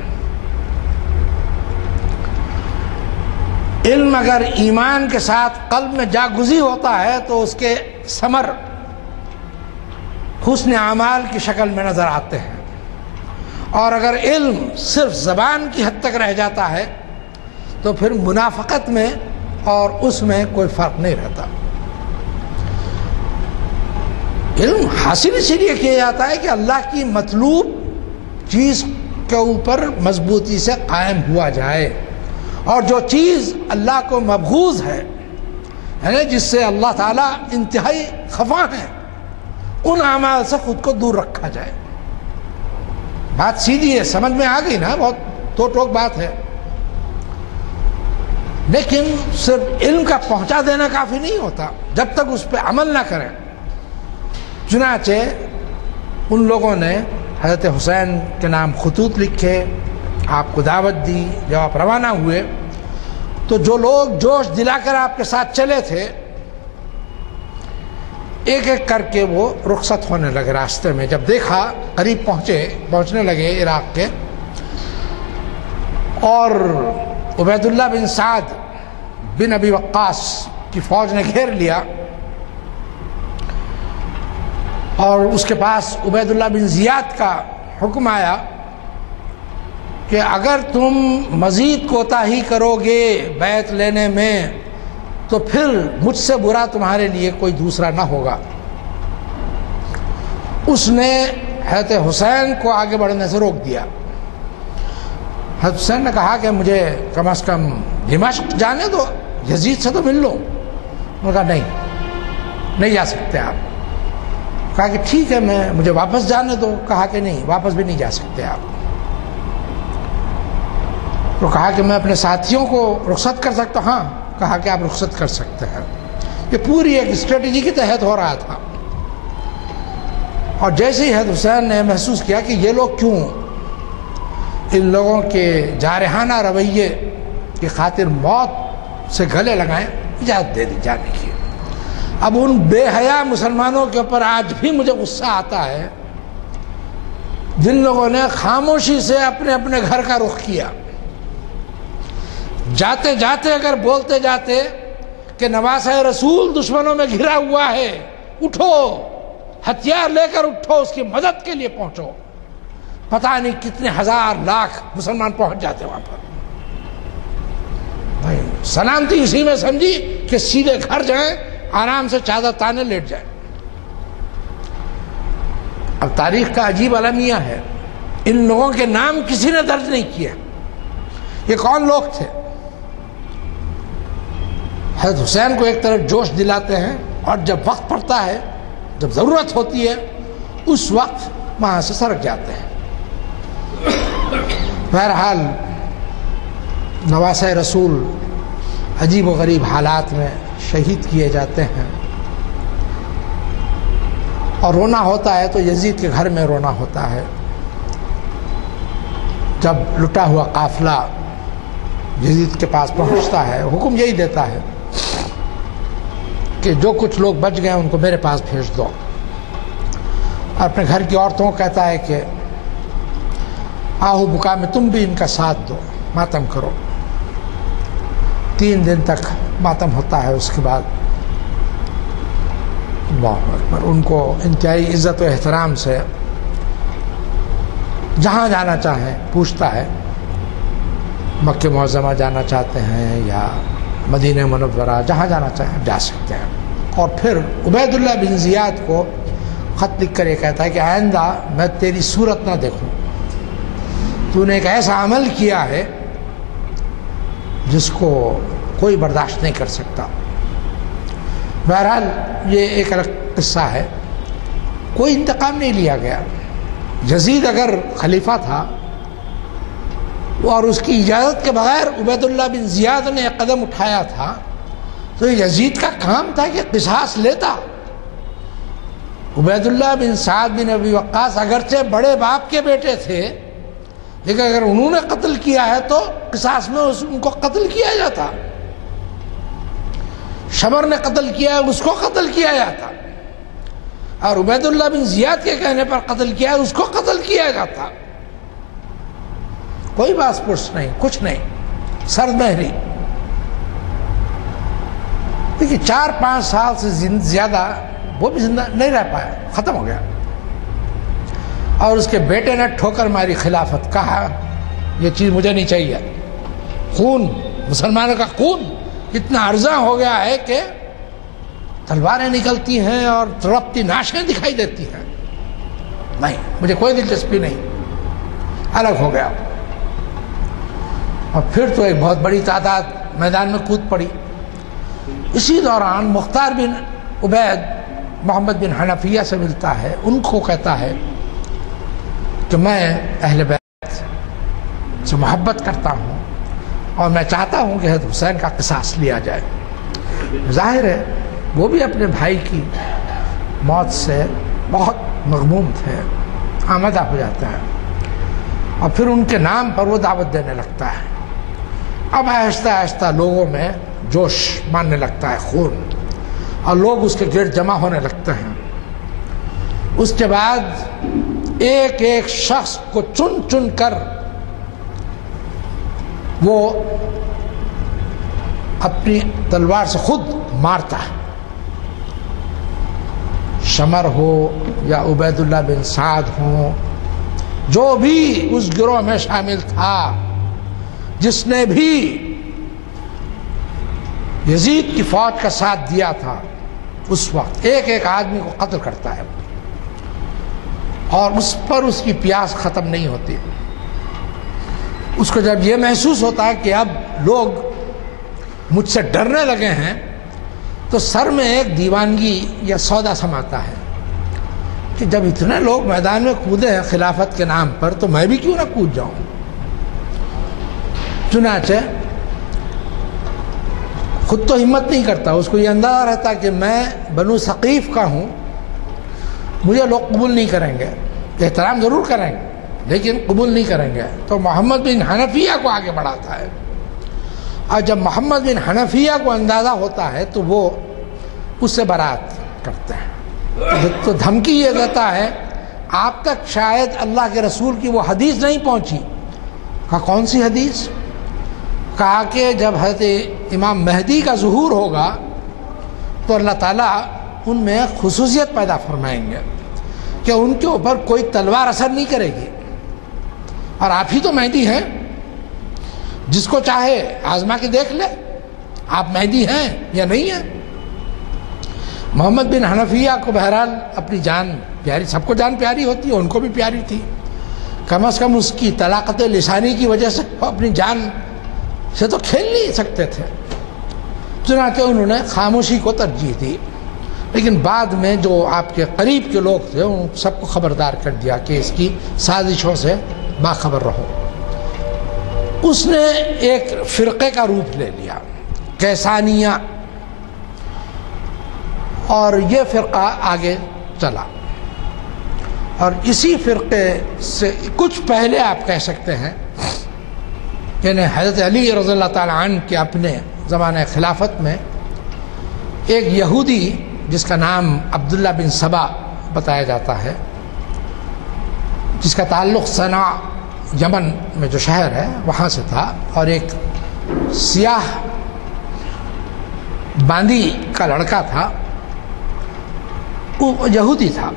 علم اگر ایمان کے ساتھ قلب میں جاگزی ہوتا ہے تو اس کے ثمر حسن اعمال کی شکل میں نظر آتے ہیں، اور اگر علم صرف زبان کی حد تک رہ جاتا ہے تو پھر منافقت میں اور اس میں کوئی فرق نہیں رہتا. علم حاصل اسی لیے کیا جاتا ہے کہ اللہ کی مطلوب چیز کے اوپر مضبوطی سے قائم ہوا جائے، اور جو چیز اللہ کو مبغوض ہے، یعنی جس سے اللہ تعالیٰ انتہائی خفا ہے، ان اعمال سے خود کو دور رکھا جائے. بات سیدھی ہے، سمجھ میں آ گئی نا؟ بہت تو ٹوک بات ہے، لیکن صرف علم کا پہنچا دینا کافی نہیں ہوتا جب تک اس پہ عمل نہ کریں. چنانچہ ان لوگوں نے حضرت حسین کے نام خطوط لکھے، آپ کو دعوت دی. جب آپ روانہ ہوئے تو جو لوگ جوش دلا کر آپ کے ساتھ چلے تھے ایک ایک کر کے وہ رخصت ہونے لگے. راستے میں جب دیکھا قریب پہنچنے لگے عراق کے، اور عبید اللہ بن سعد بن ابی وقاص کی فوج نے گھیر لیا، اور اس کے پاس عبید اللہ بن زیاد کا حکم آیا کہ اگر تم مزید کوتاہی کرو گے بیعت لینے میں تو پھر مجھ سے برا تمہارے لیے کوئی دوسرا نہ ہوگا. اس نے حضرت حسین کو آگے بڑھنے سے روک دیا. حضرت حسین نے کہا کہ مجھے کم از کم دمشق جانے دو، یزید سے تو مل لو. انہوں نے کہا نہیں جا سکتے آپ. کہا کہ ٹھیک ہے مجھے واپس جانے دو. کہا کہ نہیں، واپس بھی نہیں جا سکتے آپ. تو کہا کہ میں اپنے ساتھیوں کو رخصت کر سکتا ہوں. ہاں. کہا کہ آپ رخصت کر سکتے ہیں. یہ پوری ایک اسٹریٹجی کے تحت ہو رہا تھا. اور جیسے ہی حضرت حسین نے محسوس کیا کہ یہ لوگ کیوں ان لوگوں کے جارحانہ رویے کی خاطر موت سے گلے لگائیں، اجازت دے دی جانے کی. اب ان بے حیا مسلمانوں کے اوپر آج بھی مجھے غصہ آتا ہے جن لوگوں نے خاموشی سے اپنے اپنے گھر کا رخ کیا. جاتے جاتے اگر بولتے جاتے کہ نواسہ رسول دشمنوں میں گھرا ہوا ہے، اٹھو ہتھیار لے کر اٹھو، اس کی مدد کے لیے پہنچو۔ پتہ نہیں کتنے ہزار لاکھ مسلمان پہنچ جاتے وہاں پر۔ بھائی سلامتی اسی میں سمجھی کہ سیدھے گھر جائیں، آرام سے چادر تانے لیٹ جائیں۔ اب تاریخ کا عجیب المیہ ہے، ان لوگوں کے نام کسی نے درج نہیں کیا۔ یہ کون لوگ تھے؟ حضرت حسین کو ایک طرف جوش دلاتے ہیں، اور جب وقت پڑتا ہے، جب ضرورت ہوتی ہے، اس وقت وہاں سے سرک جاتے ہیں۔ بہرحال نواسۂ رسول عجیب و غریب حالات میں شہید کیے جاتے ہیں، اور رونا ہوتا ہے تو یزید کے گھر میں رونا ہوتا ہے۔ جب لٹا ہوا قافلہ یزید کے پاس پہنچتا ہے، حکم یہی دیتا ہے کہ جو کچھ لوگ بچ گئے ان کو میرے پاس بھیج دو۔ اپنے گھر کی عورتوں کو کہتا ہے کہ آہو بکا میں تم بھی ان کا ساتھ دو، ماتم کرو۔ 3 دن تک ماتم ہوتا ہے۔ اس کے بعد اللہ اکبر، ان کو انتہائی عزت و احترام سے جہاں جانا چاہیں پوچھتا ہے، مکہ معظمہ جانا چاہتے ہیں یا مدینہ منورہ، جہاں جانا چاہیں جا سکتے ہیں۔ اور پھر عبید اللہ بن زیاد کو خط لکھ کر یہ کہتا ہے کہ آئندہ میں تیری صورت نہ دیکھوں، تو نے ایک ایسا عمل کیا ہے جس کو کوئی برداشت نہیں کر سکتا۔ بہرحال یہ ایک الگ قصہ ہے، کوئی انتقام نہیں لیا گیا۔ یزید اگر خلیفہ تھا اور اس کی اجازت کے بغیر عبید اللہ بن زیاد نے ایک قدم اٹھایا تھا تو یزید کا کام تھا کہ قصاص لیتا۔ عبید اللہ بن سعد بن ابی وقاص اگرچہ بڑے باپ کے بیٹے تھے، لیکن اگر انہوں نے قتل کیا ہے تو قصاص میں ان کو قتل کیا جاتا۔ شمر نے قتل کیا ہے، اس کو قتل کیا جاتا، اور عبید اللہ بن زیاد کے کہنے پر قتل کیا ہے، اس کو قتل کیا جاتا۔ کوئی باس پرس نہیں، کچھ نہیں، سرد مہری۔ دیکھیے 4-5 سال سے زیادہ وہ بھی زندہ نہیں رہ پایا، ختم ہو گیا۔ اور اس کے بیٹے نے ٹھوکر ماری خلافت، کہا یہ چیز مجھے نہیں چاہیے۔ خون، مسلمانوں کا خون اتنا ارزاں ہو گیا ہے کہ تلواریں نکلتی ہیں اور تڑپتی ناشیں دکھائی دیتی ہیں، نہیں مجھے کوئی دلچسپی نہیں، الگ ہو گیا۔ اور پھر تو ایک بہت بڑی تعداد میدان میں کود پڑی۔ اسی دوران مختار بن عبید محمد بن حنفیہ سے ملتا ہے، ان کو کہتا ہے کہ میں اہل بیت سے محبت کرتا ہوں اور میں چاہتا ہوں کہ حضرت حسین کا قصاص لیا جائے۔ ظاہر ہے وہ بھی اپنے بھائی کی موت سے بہت مغموم تھے، آمدہ ہو جاتا ہے، اور پھر ان کے نام پر وہ دعوت دینے لگتا ہے۔ اب آہستہ آہستہ لوگوں میں جوش ماننے لگتا ہے، خون، اور لوگ اس کے گرد جمع ہونے لگتے ہیں۔ اس کے بعد ایک ایک شخص کو چن چن کر وہ اپنی تلوار سے خود مارتا ہے، شمر ہو یا عبید اللہ بن سعد ہو، جو بھی اس گروہ میں شامل تھا، جس نے بھی یزید کی فوج کا ساتھ دیا تھا، اس وقت ایک ایک آدمی کو قتل کرتا ہے، اور اس پر اس کی پیاس ختم نہیں ہوتی۔ اس کو جب یہ محسوس ہوتا ہے کہ اب لوگ مجھ سے ڈرنے لگے ہیں، تو سر میں ایک دیوانگی یا سودا سماتا ہے کہ جب اتنے لوگ میدان میں کودے ہیں خلافت کے نام پر، تو میں بھی کیوں نہ کود جاؤں۔ چنانچہ خود تو ہمت نہیں کرتا، اس کو یہ اندازہ رہتا کہ میں بنو ثقیف کا ہوں، مجھے لوگ قبول نہیں کریں گے، احترام ضرور کریں گے لیکن قبول نہیں کریں گے، تو محمد بن حنفیہ کو آگے بڑھاتا ہے۔ اور جب محمد بن حنفیہ کو اندازہ ہوتا ہے تو وہ اس سے برات کرتے ہیں، تو دھمکی یہ دیتا ہے آپ تک شاید اللہ کے رسول کی وہ حدیث نہیں پہنچی۔ کہا کون سی حدیث؟ کہا کہ جب حضرت امام مہدی کا ظہور ہوگا تو اللہ تعالیٰ ان میں خصوصیت پیدا فرمائیں گے کہ ان کے اوپر کوئی تلوار اثر نہیں کرے گی، اور آپ ہی تو مہدی ہیں، جس کو چاہے آزما کے دیکھ لے آپ مہدی ہیں یا نہیں ہیں۔ محمد بن حنفیہ کو بہرحال اپنی جان پیاری، سب کو جان پیاری ہوتی ہے، ان کو بھی پیاری تھی، کم از کم اس کی طلاقت لسانی کی وجہ سے اپنی جان سے تو کھیل نہیں سکتے تھے، چنانچہ انہوں نے خاموشی کو ترجیح دی۔ لیکن بعد میں جو آپ کے قریب کے لوگ تھے ان سب کو خبردار کر دیا کہ اس کی سازشوں سے باخبر رہو۔ اس نے ایک فرقے کا روپ لے لیا، کیسانیہ، اور یہ فرقہ آگے چلا، اور اسی فرقے سے کچھ پہلے آپ کہہ سکتے ہیں، یعنی حضرت علی رضی اللہ تعالی عنہ کے اپنے زمانہ خلافت میں ایک یہودی جس کا نام عبداللہ بن سبا بتایا جاتا ہے، جس کا تعلق صنعاء یمن میں جو شہر ہے وہاں سے تھا، اور ایک سیاہ باندی کا لڑکا تھا، وہ یہودی تھا،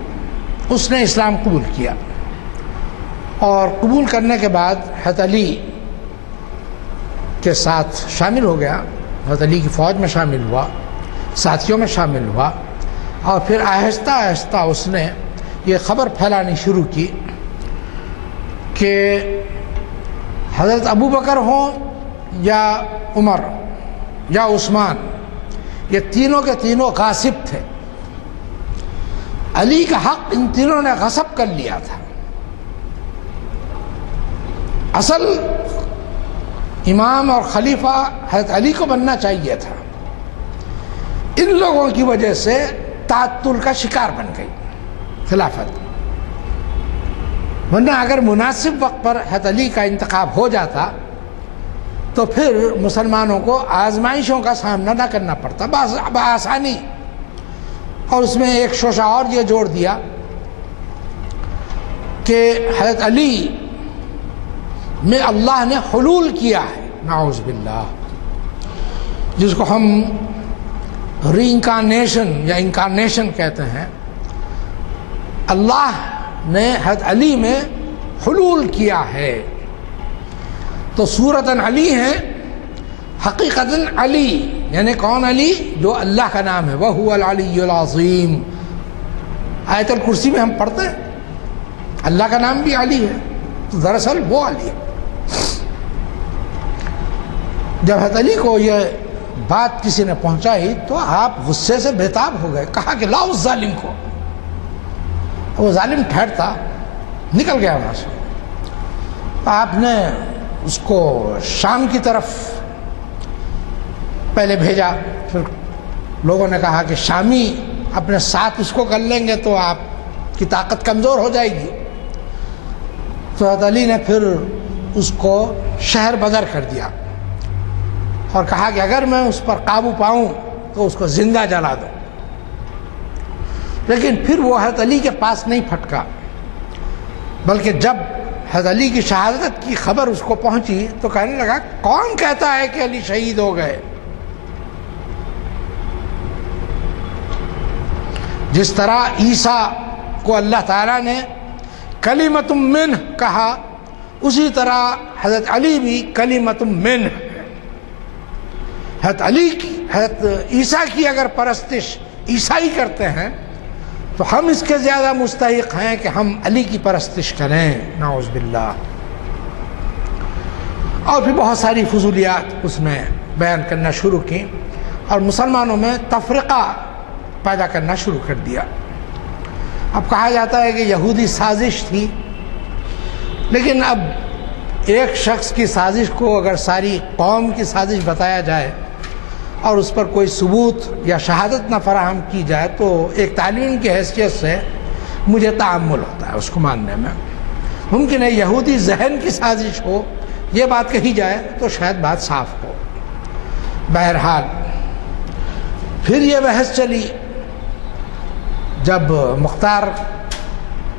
اس نے اسلام قبول کیا، اور قبول کرنے کے بعد حضرت علی کے ساتھ شامل ہو گیا، حضرت علی کی فوج میں شامل ہوا، ساتھیوں میں شامل ہوا، اور پھر آہستہ آہستہ اس نے یہ خبر پھیلانی شروع کی کہ حضرت ابو بکر ہوں یا عمر یا عثمان، یہ تینوں کے تینوں غاصب تھے، علی کا حق ان تینوں نے غصب کر لیا تھا، اصل امام اور خلیفہ حضرت علی کو بننا چاہیے تھا، ان لوگوں کی وجہ سے تعطل کا شکار بن گئی خلافت، ورنہ اگر مناسب وقت پر حضرت علی کا انتخاب ہو جاتا تو پھر مسلمانوں کو آزمائشوں کا سامنا نہ کرنا پڑتا بآسانی۔ اور اس میں ایک شوشہ اور یہ جوڑ دیا کہ حضرت علی میں اللہ نے حلول کیا ہے، نعوذ باللہ، جس کو ہم ری انکارنیشن یا انکارنیشن کہتے ہیں، اللہ نے حضرت علی میں حلول کیا ہے، تو صورتاً علی ہیں، حقیقتاً علی، یعنی کون علی؟ جو اللہ کا نام ہے، وَهُوَ الْعَلِيُّ الْعَظِيمُ، آیت الکرسی میں ہم پڑھتے ہیں اللہ کا نام بھی علی ہے، تو دراصل وہ علی ہے۔ جب حضرت علی کو یہ بات کسی نے پہنچائی تو آپ غصے سے بےتاب ہو گئے، کہا کہ لاؤ اس ظالم کو، وہ ظالم ٹھہرتا نکل گیا وہاں سے، آپ نے اس کو شام کی طرف پہلے بھیجا، پھر لوگوں نے کہا کہ شامی اپنے ساتھ اس کو کر لیں گے تو آپ کی طاقت کمزور ہو جائے گی، تو حضرت علی نے پھر اس کو شہر بدر کر دیا اور کہا کہ اگر میں اس پر قابو پاؤں تو اس کو زندہ جلا دو، لیکن پھر وہ حضرت علی کے پاس نہیں پھٹکا، بلکہ جب حضرت علی کی شہادت کی خبر اس کو پہنچی تو کہنے لگا کون کہتا ہے کہ علی شہید ہو گئے؟ جس طرح عیسیٰ کو اللہ تعالیٰ نے کلمۃ منہ کہا، اسی طرح حضرت علی بھی کلمۃ منہ، حضرت علی کی، حضرت عیسیٰ کی اگر پرستش عیسائی کرتے ہیں تو ہم اس کے زیادہ مستحق ہیں کہ ہم علی کی پرستش کریں، نعوذ باللہ۔ اور پھر بہت ساری فضولیات اس میں بیان کرنا شروع کی اور مسلمانوں میں تفرقہ پیدا کرنا شروع کر دیا۔ اب کہا جاتا ہے کہ یہودی سازش تھی، لیکن اب ایک شخص کی سازش کو اگر ساری قوم کی سازش بتایا جائے اور اس پر کوئی ثبوت یا شہادت نہ فراہم کی جائے تو ایک تعلیم کی حیثیت سے مجھے تعامل ہوتا ہے اس کو ماننے میں۔ ممکن ہے یہودی ذہن کی سازش ہو، یہ بات کہی جائے تو شاید بات صاف ہو۔ بہرحال پھر یہ بحث چلی، جب مختار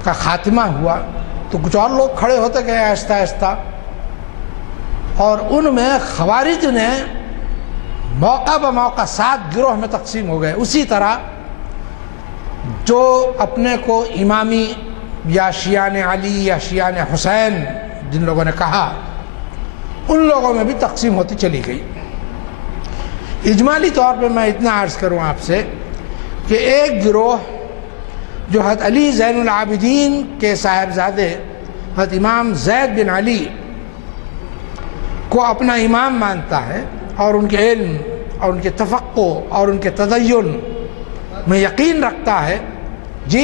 کا خاتمہ ہوا تو کچھ اور لوگ کھڑے ہوتے گئے آہستہ آہستہ، اور ان میں خوارج نے موقع بموقع 7 گروہ میں تقسیم ہو گئے، اسی طرح جو اپنے کو امامی یا شیعان علی یا شیعان حسین جن لوگوں نے کہا، ان لوگوں میں بھی تقسیم ہوتی چلی گئی۔ اجمالی طور پہ میں اتنا عرض کروں آپ سے کہ ایک گروہ جو حضرت علی زین العابدین کے صاحبزادے حضرت امام زید بن علی کو اپنا امام مانتا ہے اور ان کے علم اور ان کے تفقہ اور ان کے تدین میں یقین رکھتا ہے، جی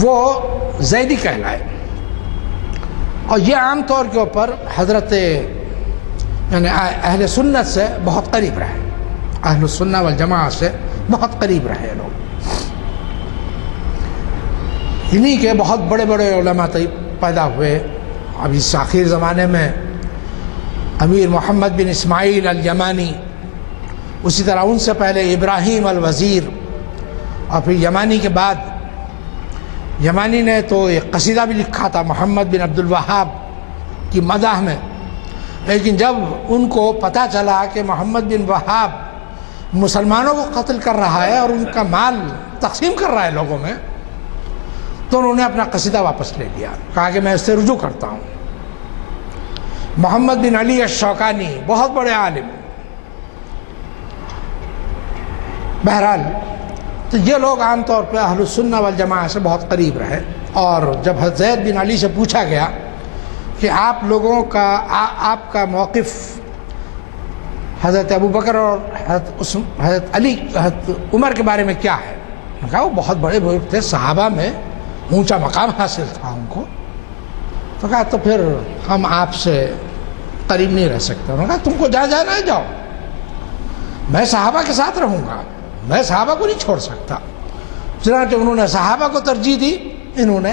وہ زیدی کہلائے۔ اور یہ عام طور کے اوپر حضرت یعنی اہل سنت سے بہت قریب رہے، اہل السنہ والجماعہ سے بہت قریب رہے لوگ۔ انہی کے بہت بڑے بڑے علماء پیدا ہوئے۔ اب اس آخر زمانے میں امیر محمد بن اسماعیل الیمانی، اسی طرح ان سے پہلے ابراہیم الوزیر، اور پھر یمانی کے بعد یمانی نے تو ایک قصیدہ بھی لکھا تھا محمد بن عبد الوہاب کی مدح میں، لیکن جب ان کو پتہ چلا کہ محمد بن وہاب مسلمانوں کو قتل کر رہا ہے اور ان کا مال تقسیم کر رہا ہے لوگوں میں، تو انہوں نے اپنا قصیدہ واپس لے لیا، کہا کہ میں اس سے رجوع کرتا ہوں۔ محمد بن علی الشوکانی بہت بڑے عالم۔ بہرحال تو یہ لوگ عام طور پہ اہل السنہ والجماعہ سے بہت قریب رہے۔ اور جب حضرت زید بن علی سے پوچھا گیا کہ آپ لوگوں کا آپ کا موقف حضرت ابوبکر اور حضرت علی حضرت عمر کے بارے میں کیا ہے، انہوں نے کہا وہ بہت بڑے بزرگ تھے، صحابہ میں اونچا مقام حاصل تھا ان کو، تو کہا تو پھر ہم آپ سے قریب نہیں رہ سکتے۔ انہوں نے کہا تم کو جانا جاؤ، میں صحابہ کے ساتھ رہوں گا، میں صحابہ کو نہیں چھوڑ سکتا۔ چنانچہ انہوں نے صحابہ کو ترجیح دی، انہوں نے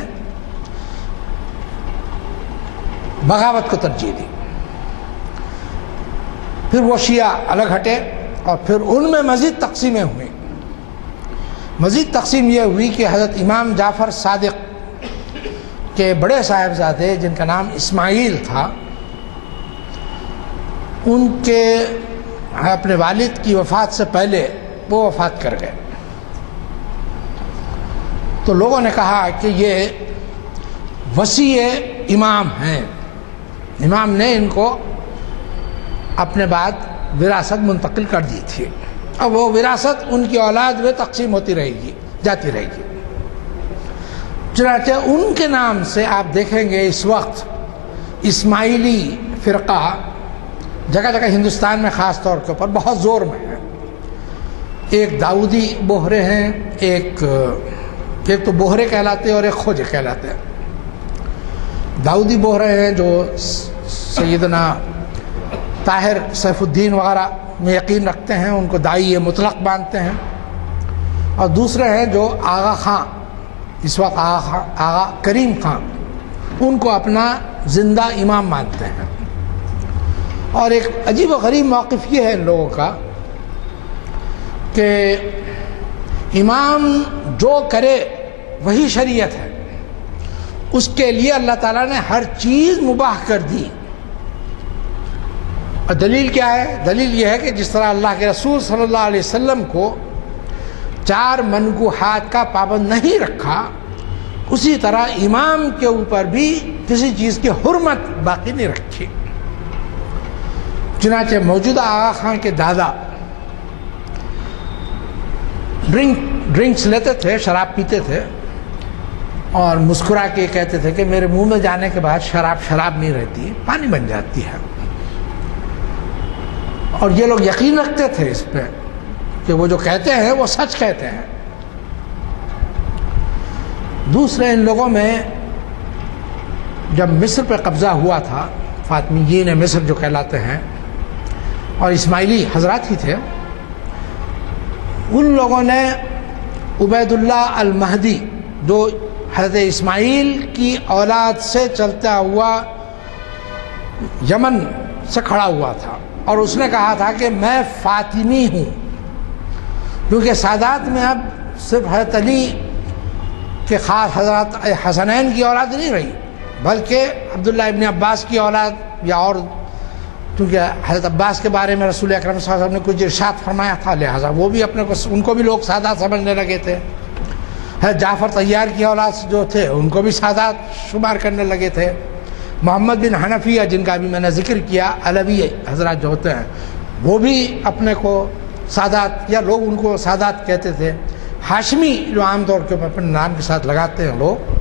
بغاوت کو ترجیح دی۔ پھر وہ شیعہ الگ ہٹے اور پھر ان میں مزید تقسیمیں ہوئیں۔ مزید تقسیم یہ ہوئی کہ حضرت امام جعفر صادق کے بڑے صاحبزادے جن کا نام اسماعیل تھا، ان کے اپنے والد کی وفات سے پہلے وہ وفات کر گئے، تو لوگوں نے کہا کہ یہ وصی امام ہیں، امام نے ان کو اپنے بعد وراثت منتقل کر دی تھی، اب وہ وراثت ان کی اولاد میں تقسیم ہوتی رہے گی، جاتی رہے گی۔ چنانچہ ان کے نام سے آپ دیکھیں گے اس وقت اسماعیلی فرقہ جگہ جگہ ہندوستان میں خاص طور کے اوپر بہت زور میں ہے۔ ایک داؤدی بوہرے ہیں، ایک تو بوہرے کہلاتے ہیں اور ایک خوجے کہلاتے ہیں۔ داؤدی بوہرے ہیں جو سیدنا طاہر سیف الدین وغیرہ میں یقین رکھتے ہیں، ان کو داعی مطلق مانتے ہیں، اور دوسرے ہیں جو آغا خان، اس وقت آغا کریم خان، ان کو اپنا زندہ امام مانتے ہیں۔ اور ایک عجیب و غریب موقف یہ ہے ان لوگوں کا کہ امام جو کرے وہی شریعت ہے، اس کے لیے اللہ تعالیٰ نے ہر چیز مباح کر دی۔ اور دلیل کیا ہے؟ دلیل یہ ہے کہ جس طرح اللہ کے رسول صلی اللہ علیہ وسلم کو 4 منکوحات کا پابند نہیں رکھا، اسی طرح امام کے اوپر بھی کسی چیز کی حرمت باقی نہیں رکھی۔ چنانچہ موجودہ آغا خان کے دادا ڈرنکس لیتے تھے، شراب پیتے تھے، اور مسکرا کے کہتے تھے کہ میرے منہ میں جانے کے بعد شراب نہیں رہتی، پانی بن جاتی ہے۔ اور یہ لوگ یقین رکھتے تھے اس پہ کہ وہ جو کہتے ہیں وہ سچ کہتے ہیں۔ دوسرے ان لوگوں میں جب مصر پہ قبضہ ہوا تھا، فاطمیین مصر جو کہلاتے ہیں اور اسماعیلی حضرات ہی تھے، ان لوگوں نے عبید اللہ المہدی جو حضرت اسماعیل کی اولاد سے چلتا ہوا یمن سے کھڑا ہوا تھا، اور اس نے کہا تھا کہ میں فاطمی ہوں، کیونکہ سادات میں اب صرف حضرت علی کے خاص حضرت حسنین کی اولاد نہیں رہی، بلکہ عبداللہ ابن عباس کی اولاد یا اور کیونکہ حضرت عباس کے بارے میں رسول اکرم صلی اللہ علیہ وسلم نے کچھ ارشاد فرمایا تھا، لہٰذا وہ بھی اپنے کو ان کو بھی لوگ سادات سمجھنے لگے تھے۔ حضرت جعفر طیار کی اولاد جو تھے ان کو بھی سادات شمار کرنے لگے تھے۔ محمد بن حنفیہ جن کا بھی میں نے ذکر کیا، علوی حضرات جو ہوتے ہیں وہ بھی اپنے کو سادات یا لوگ ان کو سادات کہتے تھے۔ ہاشمی جو عام طور کے اپنے نام کے ساتھ لگاتے ہیں لوگ،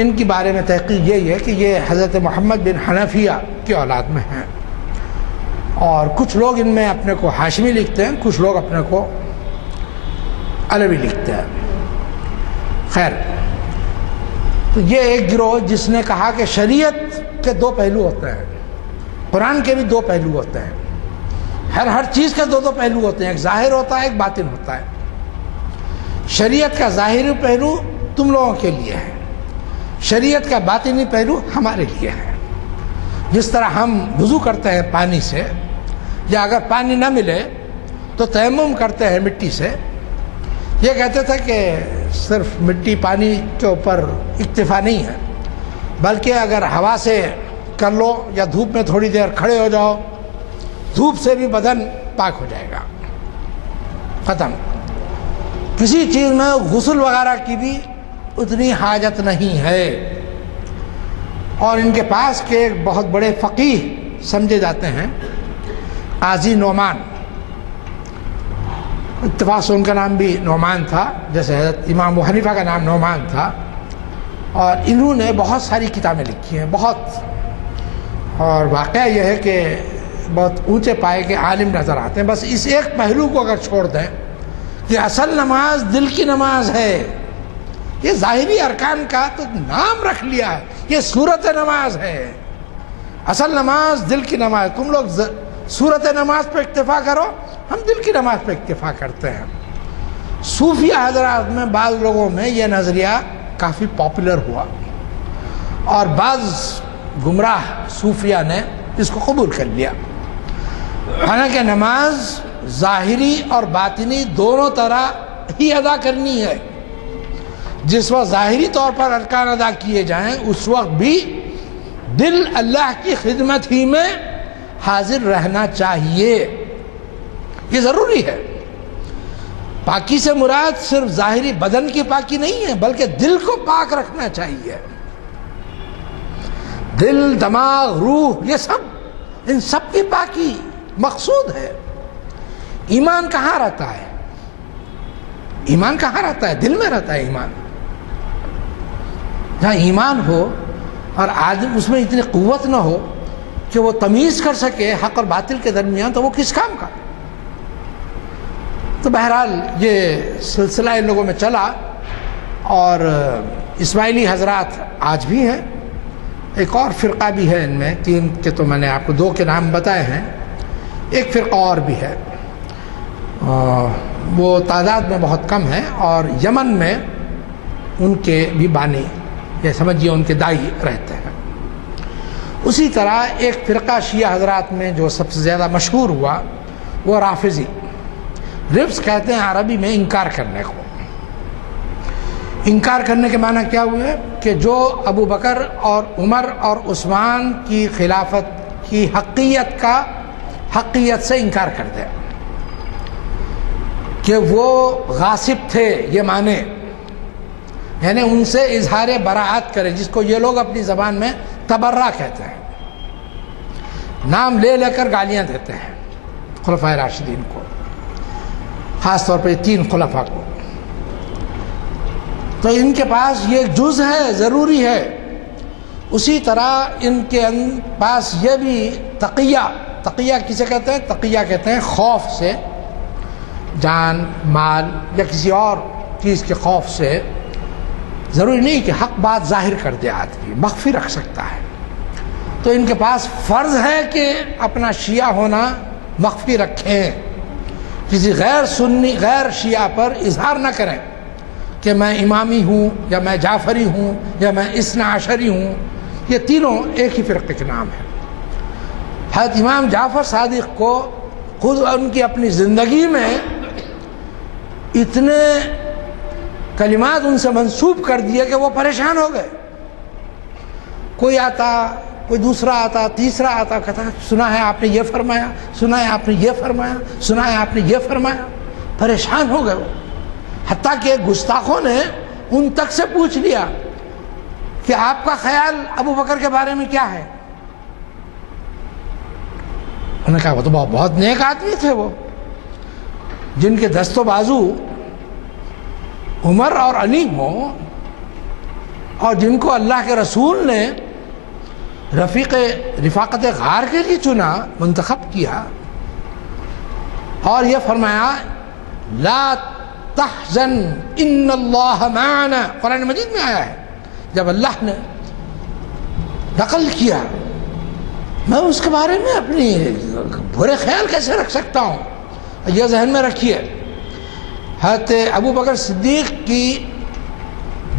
ان کے بارے میں تحقیق یہی ہے کہ یہ حضرت محمد بن حنفیہ کی اولاد میں ہیں، اور کچھ لوگ ان میں اپنے کو ہاشمی لکھتے ہیں، کچھ لوگ اپنے کو علوی لکھتے ہیں۔ خیر، تو یہ ایک گروہ جس نے کہا کہ شریعت کے دو پہلو ہوتے ہیں، قرآن کے بھی دو پہلو ہوتے ہیں، ہر چیز کے دو پہلو ہوتے ہیں، ایک ظاہر ہوتا ہے ایک باطن ہوتا ہے۔ شریعت کا ظاہری پہلو تم لوگوں کے لیے ہے، شریعت کا باطنی پہلو ہمارے لیے ہے۔ جس طرح ہم وضو کرتے ہیں پانی سے، یا اگر پانی نہ ملے تو تیمم کرتے ہیں مٹی سے، یہ کہتے تھے کہ صرف مٹی پانی کے اوپر اکتفا نہیں ہے، بلکہ اگر ہوا سے کر لو یا دھوپ میں تھوڑی دیر کھڑے ہو جاؤ، دھوپ سے بھی بدن پاک ہو جائے گا، ختم۔ کسی چیز میں غسل وغیرہ کی بھی اتنی حاجت نہیں ہے۔ اور ان کے پاس کے ایک بہت بڑے فقیہ سمجھے جاتے ہیں قاضی نعمان، اتفاق سے ان کا نام بھی نعمان تھا، جیسے حضرت امام ابو حنیفہ کا نام نعمان تھا، اور انہوں نے بہت ساری کتابیں لکھی ہیں، بہت، اور واقعہ یہ ہے کہ بہت اونچے پائے کے عالم نظر آتے ہیں۔ بس اس ایک پہلو کو اگر چھوڑ دیں کہ اصل نماز دل کی نماز ہے، یہ ظاہری ارکان کا تو نام رکھ لیا ہے، یہ صورت نماز ہے، اصل نماز دل کی نماز۔ تم لوگ صورت نماز پہ اکتفا کرو، ہم دل کی نماز پہ اکتفا کرتے ہیں۔ صوفیہ حضرات میں بعض لوگوں میں یہ نظریہ کافی پاپولر ہوا، اور بعض گمراہ صوفیہ نے اس کو قبول کر لیا۔ حالانکہ نماز ظاہری اور باطنی دونوں طرح ہی ادا کرنی ہے۔ جس وقت ظاہری طور پر ارکان ادا کیے جائیں، اس وقت بھی دل اللہ کی خدمت ہی میں حاضر رہنا چاہیے، یہ ضروری ہے۔ پاکی سے مراد صرف ظاہری بدن کی پاکی نہیں ہے، بلکہ دل کو پاک رکھنا چاہیے۔ دل، دماغ، روح، یہ سب، ان سب کی پاکی مقصود ہے۔ ایمان کہاں رہتا ہے؟ ایمان کہاں رہتا ہے؟ دل میں رہتا ہے ایمان۔ جہاں ایمان ہو اور آدمی اس میں اتنی قوت نہ ہو کہ وہ تمیز کر سکے حق اور باطل کے درمیان، تو وہ کس کام کا؟ تو بہرحال یہ سلسلہ ان لوگوں میں چلا، اور اسماعیلی حضرات آج بھی ہیں، ایک اور فرقہ بھی ہے، ان میں تین کے تو میں نے آپ کو دو کے نام بتائے ہیں، ایک فرقہ اور بھی ہے، وہ تعداد میں بہت کم ہے، اور یمن میں ان کے بھی بانی، یہ سمجھیے ان کے دائی رہتے ہیں۔ اسی طرح ایک فرقہ شیعہ حضرات میں جو سب سے زیادہ مشہور ہوا وہ رافضی، رفض کہتے ہیں عربی میں انکار کرنے کو۔ انکار کرنے کے معنی کیا ہوئے کہ جو ابو بکر اور عمر اور عثمان کی خلافت کی حقیت سے انکار کر دے، کہ وہ غاصب تھے، یہ مانے، یعنی ان سے اظہار براعت کرے، جس کو یہ لوگ اپنی زبان میں تبرہ کہتے ہیں، نام لے لے کر گالیاں دیتے ہیں خلفائے راشدین کو، خاص طور پر تین خلفاء کو۔ تو ان کے پاس یہ ایک جز ہے، ضروری ہے۔ اسی طرح ان کے پاس یہ بھی تقیہ کسے کہتے ہیں؟ تقیہ کہتے ہیں خوف سے، جان، مال یا کسی اور چیز کے خوف سے۔ ضروری نہیں کہ حق بات ظاہر کر دے، آدمی مخفی رکھ سکتا ہے۔ تو ان کے پاس فرض ہے کہ اپنا شیعہ ہونا مخفی رکھیں، کسی غیر شیعہ پر اظہار نہ کریں کہ میں امامی ہوں، یا میں جعفری ہوں، یا میں اثنا عشری ہوں۔ یہ تینوں ایک ہی فرقے کے نام ہیں۔ حضرت امام جعفر صادق کو خود ان کی اپنی زندگی میں اتنے کلمات ان سے منسوب کر دیے کہ وہ پریشان ہو گئے۔ کوئی آتا کوئی دوسرا آتا، تیسرا آتا، کہتا سنا ہے آپ نے یہ فرمایا، سنا ہے آپ نے یہ فرمایا، سنا ہے آپ نے یہ فرمایا. پریشان ہو گئے وہ. حتیٰ کہ گستاخوں نے ان تک سے پوچھ لیا کہ آپ کا خیال ابو بکر کے بارے میں کیا ہے؟ انہوں نے کہا وہ تو بہت نیک آدمی تھے، وہ جن کے دست و بازو عمر اور علی ہوں، اور جن کو اللہ کے رسول نے رفاقت غار کے لیے چنا، منتخب کیا، اور یہ فرمایا لا تحزن ان اللہ معنا. قرآن مجید میں آیا ہے. جب اللہ نے نقل کیا، میں اس کے بارے میں اپنی برے خیال کیسے رکھ سکتا ہوں؟ یہ ذہن میں رکھیے، حضرت ابو بکر صدیق کی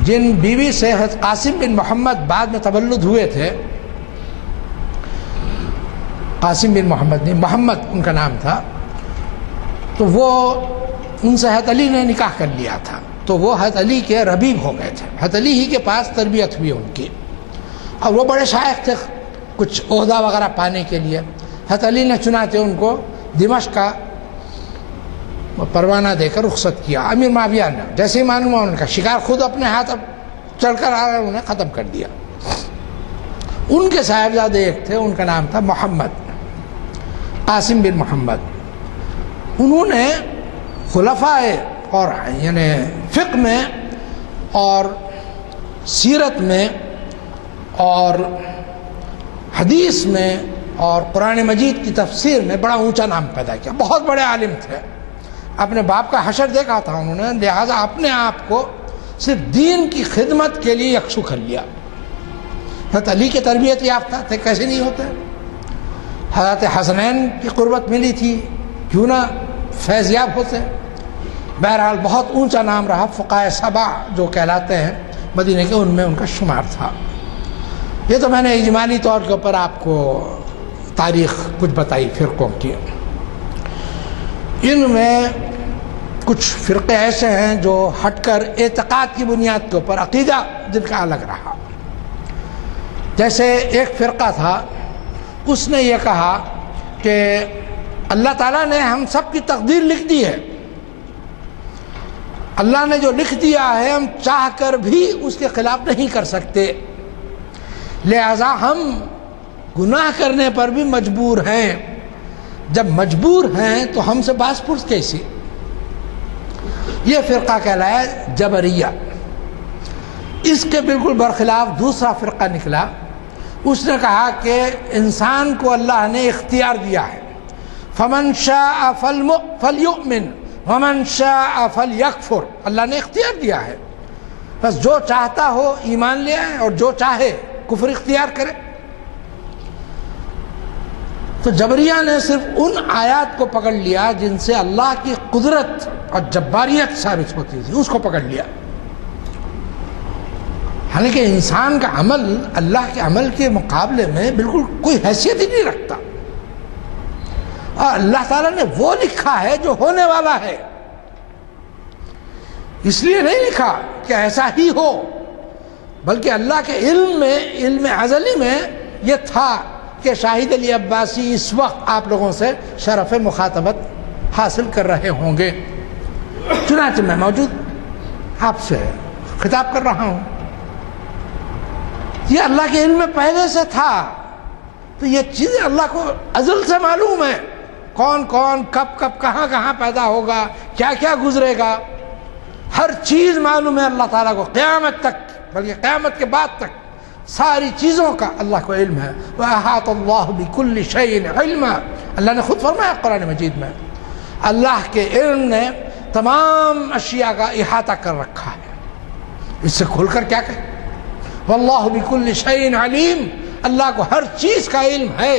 جن بیوی سے حضرت قاسم بن محمد بعد میں تولد ہوئے تھے، قاسم بن محمد نہیں، محمد ان کا نام تھا، تو وہ ان سے حضرت علی نے نکاح کر لیا تھا، تو وہ حضرت علی کے ربیب ہو گئے تھے. حضرت علی ہی کے پاس تربیت ہوئی ان کی، اور وہ بڑے شائق تھے کچھ عہدہ وغیرہ پانے کے لیے. حضرت علی نے چنانچہ ان کو دمشق کا پروانہ دے کر رخصت کیا. امیر معاویہ نے جیسے ہی معلوم ہوا ان کا شکار خود اپنے ہاتھ اب چڑھ کر آ رہا، انہوں نے ختم کر دیا. ان کے صاحبزادے ایک تھے، ان کا نام تھا محمد، قاسم بن محمد. انہوں نے خلفاء اور یعنی فقہ میں اور سیرت میں اور حدیث میں اور قرآن مجید کی تفسیر میں بڑا اونچا نام پیدا کیا. بہت بڑے عالم تھے. اپنے باپ کا حشر دیکھا تھا انہوں نے، لہٰذا اپنے آپ کو صرف دین کی خدمت کے لیے یکسو کر لیا. حضرت علی کے تربیت یافتہ تھے، کیسے نہیں ہوتے. حضرت حسنین کی قربت ملی تھی، کیوں نہ فیض یاب ہوتے. بہرحال بہت اونچا نام رہا. فقہائے سبع جو کہلاتے ہیں مدینہ کے، ان میں ان کا شمار تھا. یہ تو میں نے اجمالی طور کے اوپر آپ کو تاریخ کچھ بتائی فرقوں کی. ان میں کچھ فرقے ایسے ہیں جو ہٹ کر اعتقاد کی بنیاد کے اوپر، عقیدہ جن کا الگ رہا. جیسے ایک فرقہ تھا، اس نے یہ کہا کہ اللہ تعالیٰ نے ہم سب کی تقدیر لکھ دی ہے، اللہ نے جو لکھ دیا ہے ہم چاہ کر بھی اس کے خلاف نہیں کر سکتے، لہذا ہم گناہ کرنے پر بھی مجبور ہیں. جب مجبور ہیں تو ہم سے باز پرس کیسی؟ یہ فرقہ کہلایا جبریہ. اس کے بالکل برخلاف دوسرا فرقہ نکلا. اس نے کہا کہ انسان کو اللہ نے اختیار دیا ہے، فمن شاء فلیؤمن ومن شاء فلیکفر. اللہ نے اختیار دیا ہے، بس جو چاہتا ہو ایمان لے آئے اور جو چاہے کفر اختیار کرے. تو جبریہ نے صرف ان آیات کو پکڑ لیا جن سے اللہ کی قدرت اور جباریت ثابت ہوتی تھی، اس کو پکڑ لیا. حالانکہ انسان کا عمل اللہ کے عمل کے مقابلے میں بالکل کوئی حیثیت ہی نہیں رکھتا، اور اللہ تعالیٰ نے وہ لکھا ہے جو ہونے والا ہے. اس لیے نہیں لکھا کہ ایسا ہی ہو، بلکہ اللہ کے علم میں، علم ازلی میں یہ تھا کہ شاہد علی عباسی اس وقت آپ لوگوں سے شرف مخاطبت حاصل کر رہے ہوں گے. چنانچہ میں موجود آپ سے خطاب کر رہا ہوں. یہ اللہ کے علم میں پہلے سے تھا، تو یہ چیزیں اللہ کو ازل سے معلوم ہے، کون کون کب کب کہاں کہاں پیدا ہوگا، کیا کیا گزرے گا، ہر چیز معلوم ہے اللہ تعالیٰ کو قیامت تک، بلکہ قیامت کے بعد تک ساری چیزوں کا اللہ کو علم ہے. وَأَحَاطَ اللَّهُ بِكُلِّ شَيْءٍ عِلْمًا. اللہ نے خود فرمایا قرآن مجید میں، اللہ کے علم نے تمام اشیاء کا احاطہ کر رکھا ہے. اس سے کھل کر کیا کہیں؟ وَاللَّهُ بِكُلِّ شَيْءٍ عَلِيمٌ. اللہ کو ہر چیز کا علم ہے.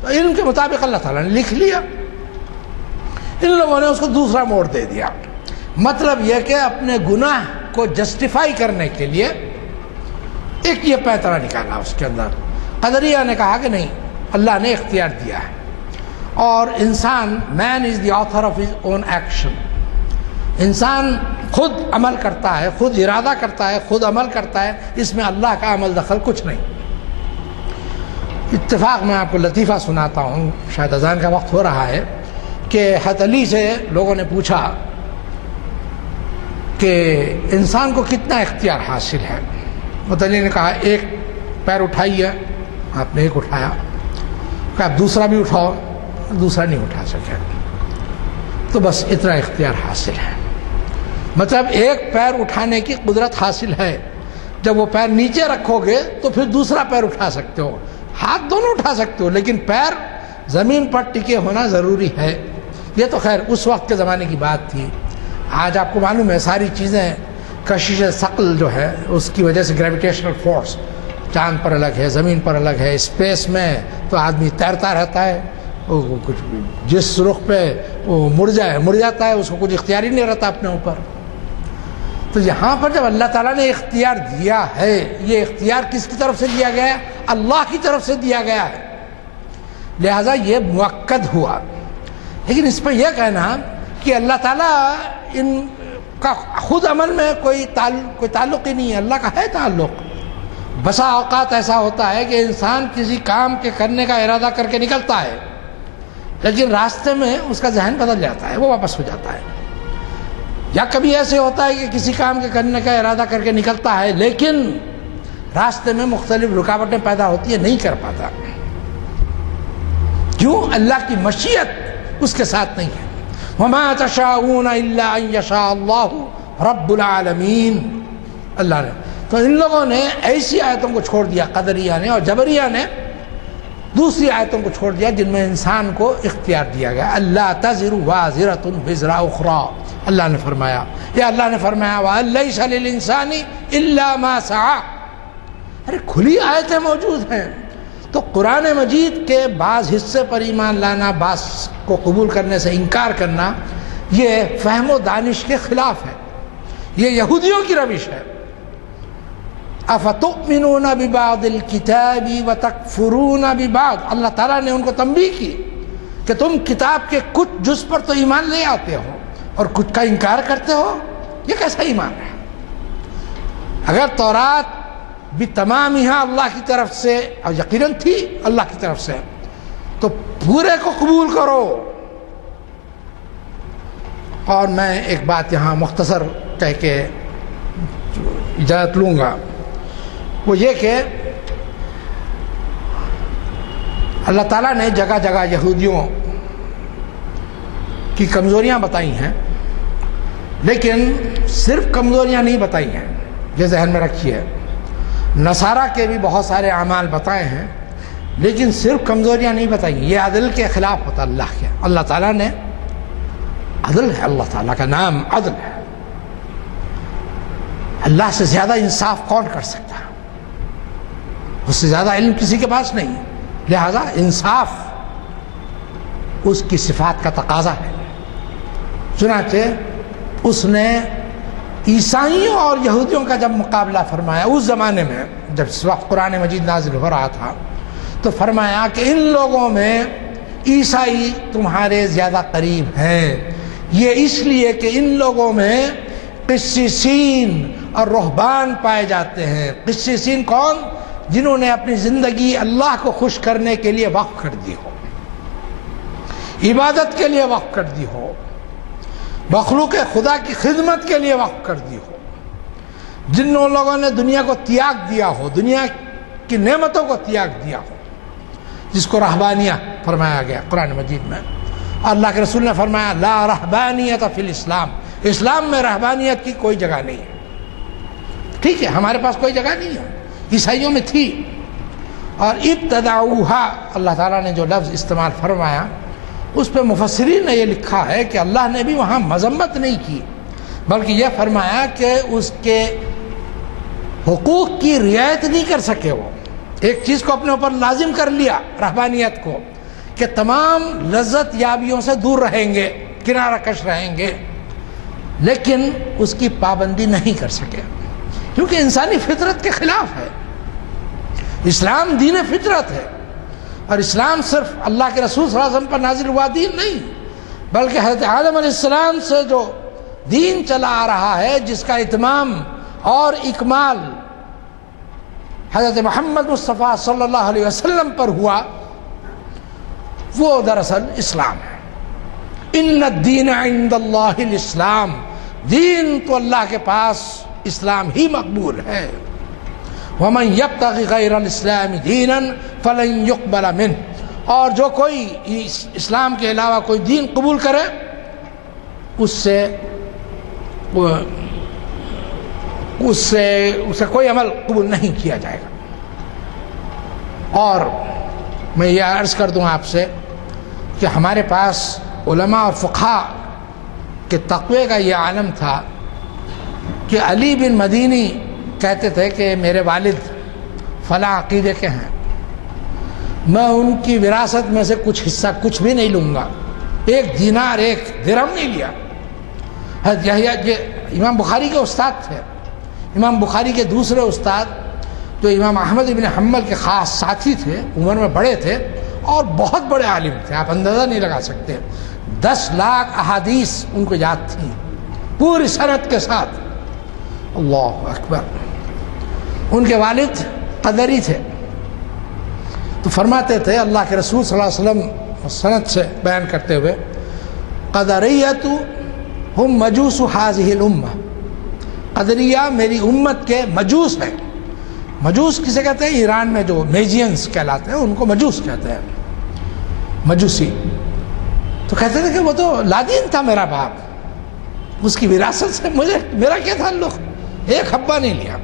تو علم کے مطابق اللہ تعالیٰ نے لکھ لیا. ان لوگوں نے اس کو دوسرا موڑ دے دیا. مطلب یہ کہ اپنے گناہ کو جسٹیفائی کرنے کے لیے ایک یہ پیترا نکالا اس کے اندر. قدریہ نے کہا کہ نہیں، اللہ نے اختیار دیا ہے، اور انسان، man is the author of his own action. انسان خود عمل کرتا ہے، خود ارادہ کرتا ہے، خود عمل کرتا ہے، اس میں اللہ کا عمل دخل کچھ نہیں. اتفاق میں آپ کو لطیفہ سناتا ہوں، شاید اذان کا وقت ہو رہا ہے، کہ حضرت علی سے لوگوں نے پوچھا کہ انسان کو کتنا اختیار حاصل ہے؟ حضرت علی نے کہا ایک پیر اٹھائیے، آپ نے ایک اٹھایا، کہا آپ دوسرا بھی اٹھاؤ، دوسرا نہیں اٹھا سکے، تو بس اتنا اختیار حاصل ہے۔ مطلب ایک پیر اٹھانے کی قدرت حاصل ہے، جب وہ پیر نیچے رکھو گے تو پھر دوسرا پیر اٹھا سکتے ہو، ہاتھ دونوں اٹھا سکتے ہو، لیکن پیر زمین پر ٹکے ہونا ضروری ہے۔ یہ تو خیر اس وقت کے زمانے کی بات تھی۔ آج آپ کو معلوم ہے ساری چیزیں، کشش ثقل جو ہے اس کی وجہ سے گریویٹیشنل فورس چاند پر الگ ہے، زمین پر الگ ہے، اسپیس میں تو آدمی تیرتا رہتا ہے، وہ کچھ جس رخ پہ وہ مڑ جاتا ہے، اس کو کچھ اختیار ہی نہیں رہتا اپنے اوپر۔ تو یہاں پر جب اللہ تعالیٰ نے اختیار دیا ہے، یہ اختیار کس کی طرف سے دیا گیا ہے؟ اللہ کی طرف سے دیا گیا ہے، لہذا یہ مؤکد ہوا۔ لیکن اس پہ یہ کہنا کہ اللہ تعالیٰ ان کا خود عمل میں کوئی تعلق ہی نہیں ہے، اللہ کا ہے تعلق۔ بسا اوقات ایسا ہوتا ہے کہ انسان کسی کام کے کرنے کا ارادہ کر کے نکلتا ہے، لیکن راستے میں اس کا ذہن بدل جاتا ہے، وہ واپس ہو جاتا ہے۔ یا کبھی ایسے ہوتا ہے کہ کسی کام کے کرنے کا ارادہ کر کے نکلتا ہے، لیکن راستے میں مختلف رکاوٹیں پیدا ہوتی ہیں، نہیں کر پاتا۔ کیوں؟ اللہ کی مشیت اس کے ساتھ نہیں ہے۔ وَمَا تَشَاءُونَ إِلَّا أَن يَشَاءَ اللَّهُ رَبُّ الْعَالَمِينَ۔ اللہ نے تو ان لوگوں نے ایسی آیتوں کو چھوڑ دیا، قدریہ نے اور جبریہ نے دوسری آیتوں کو چھوڑ دیا جن میں انسان کو اختیار دیا گیا۔ اللہ تزر وازرۃ وزر اخری، اللہ نے فرمایا، یا اللہ نے فرمایا وَأَن لَيْسَ لِلْإِنسَانِ إِلَّا مَا سَعَىٰ۔ ارے کھلی آیتیں موجود ہیں، تو قرآن مجید کے بعض حصے پر ایمان لانا، بعض کو قبول کرنے سے انکار کرنا، یہ فہم و دانش کے خلاف ہے، یہ یہودیوں کی روش ہے۔ افتؤمنون ببعض الکتاب وتکفرون ببعض، اللہ تعالیٰ نے ان کو تنبیہ کی کہ تم کتاب کے کچھ جز پر تو ایمان لے آتے ہو اور کچھ کا انکار کرتے ہو، یہ کیسا ایمان ہے؟ اگر تورات بھی تمام یہاں اللہ کی طرف سے، اور یقیناً تھی اللہ کی طرف سے، تو پورے کو قبول کرو۔ اور میں ایک بات یہاں مختصر کہہ کے اجازت لوں گا، وہ یہ کہ اللہ تعالیٰ نے جگہ جگہ یہودیوں کی کمزوریاں بتائی ہیں، لیکن صرف کمزوریاں نہیں بتائی ہیں، یہ ذہن میں رکھیے۔ نصارہ کے بھی بہت سارے اعمال بتائے ہیں، لیکن صرف کمزوریاں نہیں بتائی ہیں، یہ عدل کے خلاف ہوتا اللہ کے۔ اللہ تعالیٰ نے عدل ہے، اللہ تعالیٰ کا نام عدل ہے۔ اللہ سے زیادہ انصاف کون کر سکتا ہے؟ اس سے زیادہ علم کسی کے پاس نہیں، لہذا انصاف اس کی صفات کا تقاضا ہے۔ چنانچہ اس نے عیسائیوں اور یہودیوں کا جب مقابلہ فرمایا اس زمانے میں، جب اس وقت قرآن مجید نازل ہو رہا تھا، تو فرمایا کہ ان لوگوں میں عیسائی تمہارے زیادہ قریب ہیں، یہ اس لیے کہ ان لوگوں میں قسیسین اور رہبان پائے جاتے ہیں۔ قسیسین کون؟ جنہوں نے اپنی زندگی اللہ کو خوش کرنے کے لیے وقف کر دی ہو، عبادت کے لیے وقف کر دی ہو، مخلوق خدا کی خدمت کے لیے وقف کر دی ہو، جن لوگوں نے دنیا کو تیاگ دیا ہو، دنیا کی نعمتوں کو تیاگ دیا ہو، جس کو رہبانیہ فرمایا گیا قرآن مجید میں۔ اللہ کے رسول نے فرمایا لا رہبانیت فی الاسلام، اسلام میں رہبانیت کی کوئی جگہ نہیں ہے۔ ٹھیک ہے، ہمارے پاس کوئی جگہ نہیں ہے، عیسائیوں میں تھی۔ اور ابتدعوہا، اللہ تعالیٰ نے جو لفظ استعمال فرمایا اس پہ مفسرین نے یہ لکھا ہے کہ اللہ نے بھی وہاں مذمت نہیں کی، بلکہ یہ فرمایا کہ اس کے حقوق کی رعایت نہیں کر سکے۔ وہ ایک چیز کو اپنے اوپر لازم کر لیا، رہبانیت کو، کہ تمام لذت یابیوں سے دور رہیں گے، کنارہ کش رہیں گے، لیکن اس کی پابندی نہیں کر سکے، کیونکہ انسانی فطرت کے خلاف ہے۔ اسلام دین فطرت ہے، اور اسلام صرف اللہ کے رسول صلی اللہ علیہ وسلم پر نازل ہوا دین نہیں، بلکہ حضرت آدم علیہ السلام سے جو دین چلا آ رہا ہے، جس کا اتمام اور اکمال حضرت محمد مصطفیٰ صلی اللہ علیہ وسلم پر ہوا وہ دراصل اسلام ہے۔ ان الدین عند اللہ الاسلام، دین تو اللہ کے پاس اسلام ہی مقبول ہے۔ ومن یبتغی غیر الاسلام دینا فلن یقبل منہ، اور جو کوئی اسلام کے علاوہ کوئی دین قبول کرے اس سے کوئی عمل قبول نہیں کیا جائے گا۔ اور میں یہ عرض کر دوں آپ سے کہ ہمارے پاس علماء اور فقہاء کے تقوی کا یہ عالم تھا کہ علی بن مدینی کہتے تھے کہ میرے والد فلاں عقیدے کے ہیں، میں ان کی وراثت میں سے کچھ حصہ کچھ بھی نہیں لوں گا، ایک دینار ایک درہم نہیں لیا۔ حضرت یحییٰ یہ امام بخاری کے استاد تھے۔ امام بخاری کے دوسرے استاد جو امام احمد بن حنبل کے خاص ساتھی تھے، عمر میں بڑے تھے اور بہت بڑے عالم تھے، آپ اندازہ نہیں لگا سکتے۔ 10 لاکھ احادیث ان کو یاد تھیں پوری سند کے ساتھ۔ اللہ اکبر۔ ان کے والد قدری تھے، تو فرماتے تھے اللہ کے رسول صلی اللہ علیہ وسلم سند سے بیان کرتے ہوئے، قدریۃ ہم مجوس ہذہ الامہ، قدریہ میری امت کے مجوس ہیں۔ مجوس کسے کہتے ہیں؟ ایران میں جو میجینز کہلاتے ہیں ان کو مجوس کہتے ہیں، مجوسی۔ تو کہتے تھے کہ وہ تو لادین تھا میرا باپ، اس کی وراثت سے میرا کیا تعلق، ایک حبہ نہیں لیا۔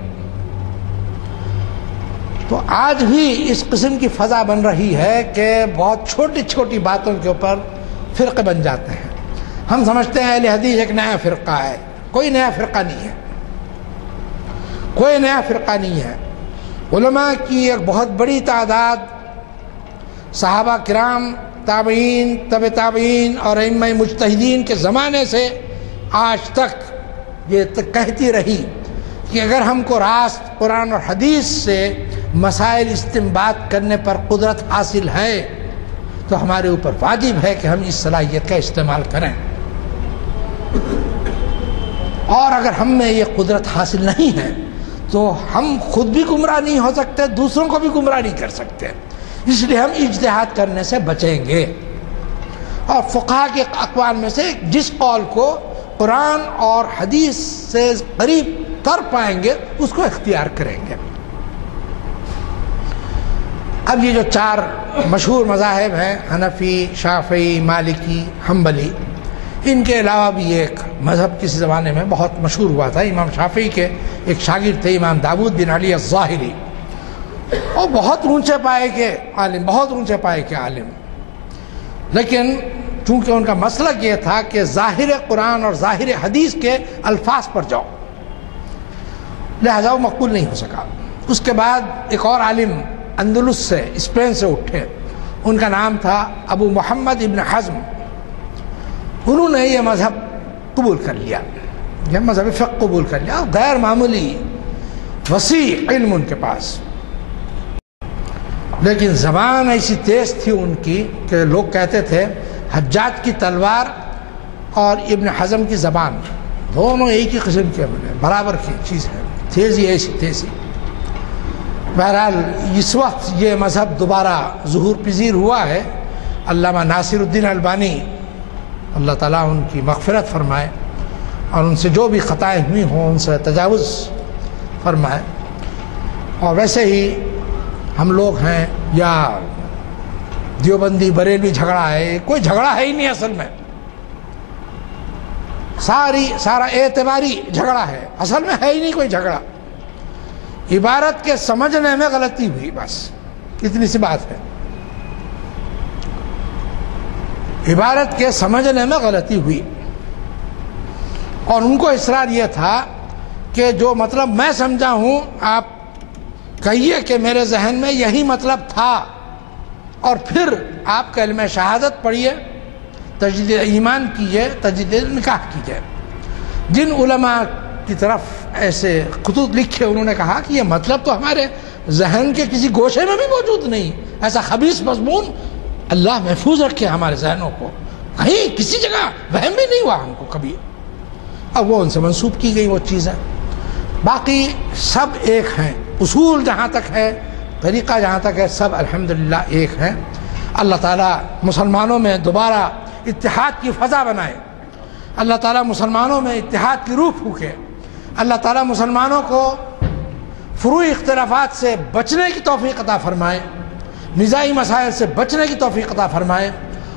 تو آج بھی اس قسم کی فضا بن رہی ہے کہ بہت چھوٹی چھوٹی باتوں کے اوپر فرقے بن جاتے ہیں۔ ہم سمجھتے ہیں اہل حدیث ایک نیا فرقہ ہے، کوئی نیا فرقہ نہیں ہے، کوئی نیا فرقہ نہیں ہے۔ علماء کی ایک بہت بڑی تعداد صحابہ کرام، تابعین، تبع تابعین اور ائمہ مجتہدین کے زمانے سے آج تک یہ کہتی رہی کہ اگر ہم کو راست قرآن اور حدیث سے مسائل استنباط کرنے پر قدرت حاصل ہے تو ہمارے اوپر واجب ہے کہ ہم اس صلاحیت کا استعمال کریں، اور اگر ہم میں یہ قدرت حاصل نہیں ہے تو ہم خود بھی گمراہ نہیں ہو سکتے، دوسروں کو بھی گمراہ نہیں کر سکتے، اس لیے ہم اجتہاد کرنے سے بچیں گے، اور فقہا کے اقوال میں سے جس قول کو قرآن اور حدیث سے قریب کر پائیں گے اس کو اختیار کریں گے۔ اب یہ جو 4 مشہور مذاہب ہیں، حنفی، شافعی، مالکی، حنبلی، ان کے علاوہ بھی ایک مذہب کسی زمانے میں بہت مشہور ہوا تھا۔ امام شافعی کے ایک شاگرد تھے امام داود بن علی الظاہری، اور بہت اونچے پائے کے عالم، بہت اونچے پائے کے عالم، لیکن چونکہ ان کا مسلک یہ تھا کہ ظاہر قرآن اور ظاہر حدیث کے الفاظ پر جاؤ، لہذا وہ مقبول نہیں ہو سکا۔ اس کے بعد ایک اور عالم اندلس سے، اسپین سے اٹھے، ان کا نام تھا ابو محمد ابن حزم۔ انہوں نے یہ مذہب قبول کر لیا، یہ مذہب فقہ قبول کر لیا، غیر معمولی وسیع علم ان کے پاس، لیکن زبان ایسی تیز تھی ان کی کہ لوگ کہتے تھے حجاج کی تلوار اور ابن حزم کی زبان دونوں ایک ہی قسم کے برابر کی چیز ہے، تیزی ایسی تیزی۔ بہرحال اس وقت یہ مذہب دوبارہ ظہور پذیر ہوا ہے۔ علامہ ناصر الدین البانی اللہ تعالیٰ ان کی مغفرت فرمائے اور ان سے جو بھی خطائیں ہوئی ہوں ان سے تجاوز فرمائے۔ اور ویسے ہی ہم لوگ ہیں یا دیوبندی بریلوی جھگڑا ہے، کوئی جھگڑا ہے ہی نہیں اصل میں، سارا اعتباری جھگڑا ہے، اصل میں ہے ہی نہیں کوئی جھگڑا، عبارت کے سمجھنے میں غلطی ہوئی، بس اتنی سی بات ہے، عبارت کے سمجھنے میں غلطی ہوئی۔ اور ان کو اصرار یہ تھا کہ جو مطلب میں سمجھا ہوں آپ کہیے کہ میرے ذہن میں یہی مطلب تھا، اور پھر آپ کلمہ شہادت پڑھیے، تجدید ایمان کیجیے، تجدید نکاح کیجیے۔ جن علماء کی طرف ایسے خطوط لکھے انہوں نے کہا کہ یہ مطلب تو ہمارے ذہن کے کسی گوشے میں بھی موجود نہیں، ایسا خبیث مضمون اللہ محفوظ رکھے ہمارے ذہنوں کو، کہیں کسی جگہ وہم بھی نہیں ہوا ہم کو کبھی۔ اب وہ ان سے منسوب کی گئی وہ چیزیں، باقی سب ایک ہیں، اصول جہاں تک ہے، طریقہ جہاں تک ہے، سب الحمدللہ ایک ہیں۔ اللہ تعالیٰ مسلمانوں میں دوبارہ اتحاد کی فضا بنائے، اللہ تعالیٰ مسلمانوں میں اتحاد کی روح پھونکے، اللہ تعالیٰ مسلمانوں کو فروعی اختلافات سے بچنے کی توفیق عطا فرمائے، نزاعی مسائل سے بچنے کی توفیق عطا فرمائے،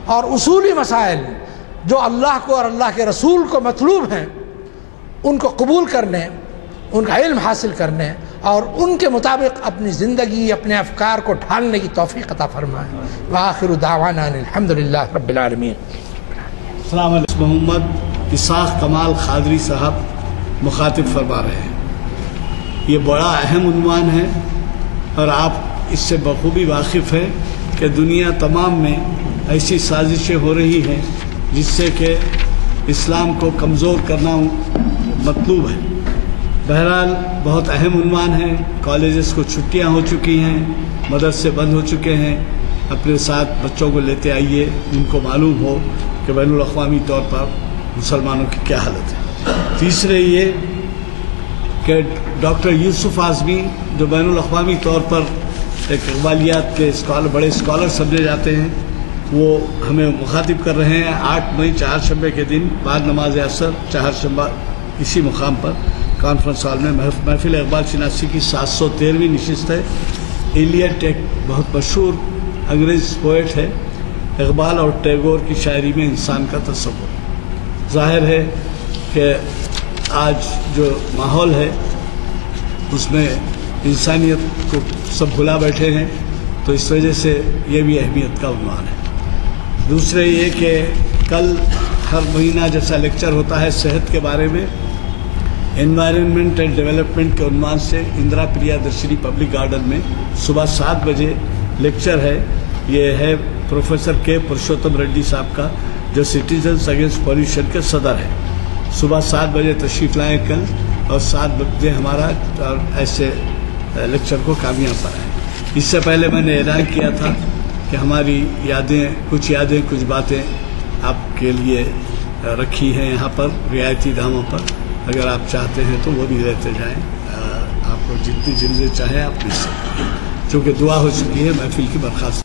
اور اصولی مسائل جو اللہ کو اور اللہ کے رسول کو مطلوب ہیں ان کو قبول کرنے، ان کا علم حاصل کرنے اور ان کے مطابق اپنی زندگی، اپنے افکار کو ڈھالنے کی توفیق عطا فرمائے۔ وآخر دعوانا الحمدللہ رب العالمین۔ السلام علیکم۔ محمد اسحاق کمال قادری صاحب مخاطب فرما رہے ہیں۔ یہ بڑا اہم عنوان ہے اور آپ اس سے بخوبی واقف ہیں کہ دنیا تمام میں ایسی سازشیں ہو رہی ہیں جس سے کہ اسلام کو کمزور کرنا مطلوب ہے۔ بہرحال بہت اہم عنوان ہے۔ کالجز کو چھٹیاں ہو چکی ہیں، مدرسے بند ہو چکے ہیں، اپنے ساتھ بچوں کو لیتے آئیے، ان کو معلوم ہو کہ بین الاقوامی طور پر مسلمانوں کی کیا حالت ہے۔ تیسرے یہ کہ ڈاکٹر یوسف اعظمی جو بین الاقوامی طور پر ایک اقبالیات کے بڑے اسکالر سمجھے جاتے ہیں، وہ ہمیں مخاطب کر رہے ہیں 8 مئی چہارشنبے کے دن بعد نماز عصر چہارشنبہ اسی مقام پر کانفرنس ہال میں محفل اقبال شناسی کی 713ویں نشست ہے۔ ایلیٹ ایک بہت مشہور انگریز پوئٹ ہے۔ اقبال اور ٹیگور کی شاعری میں انسان کا تصور ظاہر ہے کہ آج جو ماحول ہے اس میں انسانیت کو سب بھلا بیٹھے ہیں، تو اس وجہ سے یہ بھی اہمیت کا عنوان ہے۔ دوسرے یہ کہ کل ہر مہینہ جیسا لیکچر ہوتا ہے صحت کے بارے میں، انوائرنمنٹ اینڈ ڈیولپمنٹ کے عنوان سے اندرا پریا درشنی پبلک گارڈن میں صبح 7 بجے لیکچر ہے۔ یہ ہے پروفیسر کے پرشوتم ریڈی صاحب کا، جو سٹیزنز اگینسٹ پولیوشن کے صدر ہیں۔ صبح 7 بجے تشریف لائیں کل، اور 7 بجے ہمارا ایسے لیکچر کو کامیاب بنائیں۔ اس سے پہلے میں نے اعلان کیا تھا کہ ہماری یادیں کچھ باتیں آپ کے لیے رکھی ہیں یہاں پر رعایتی داموں پر، اگر آپ چاہتے ہیں تو وہ بھی لیتے جائیں، آپ کو جتنی جلدی چاہیں آپ لے سکتے ہیں۔ چونکہ دعا ہو چکی ہے، محفل کی برخاست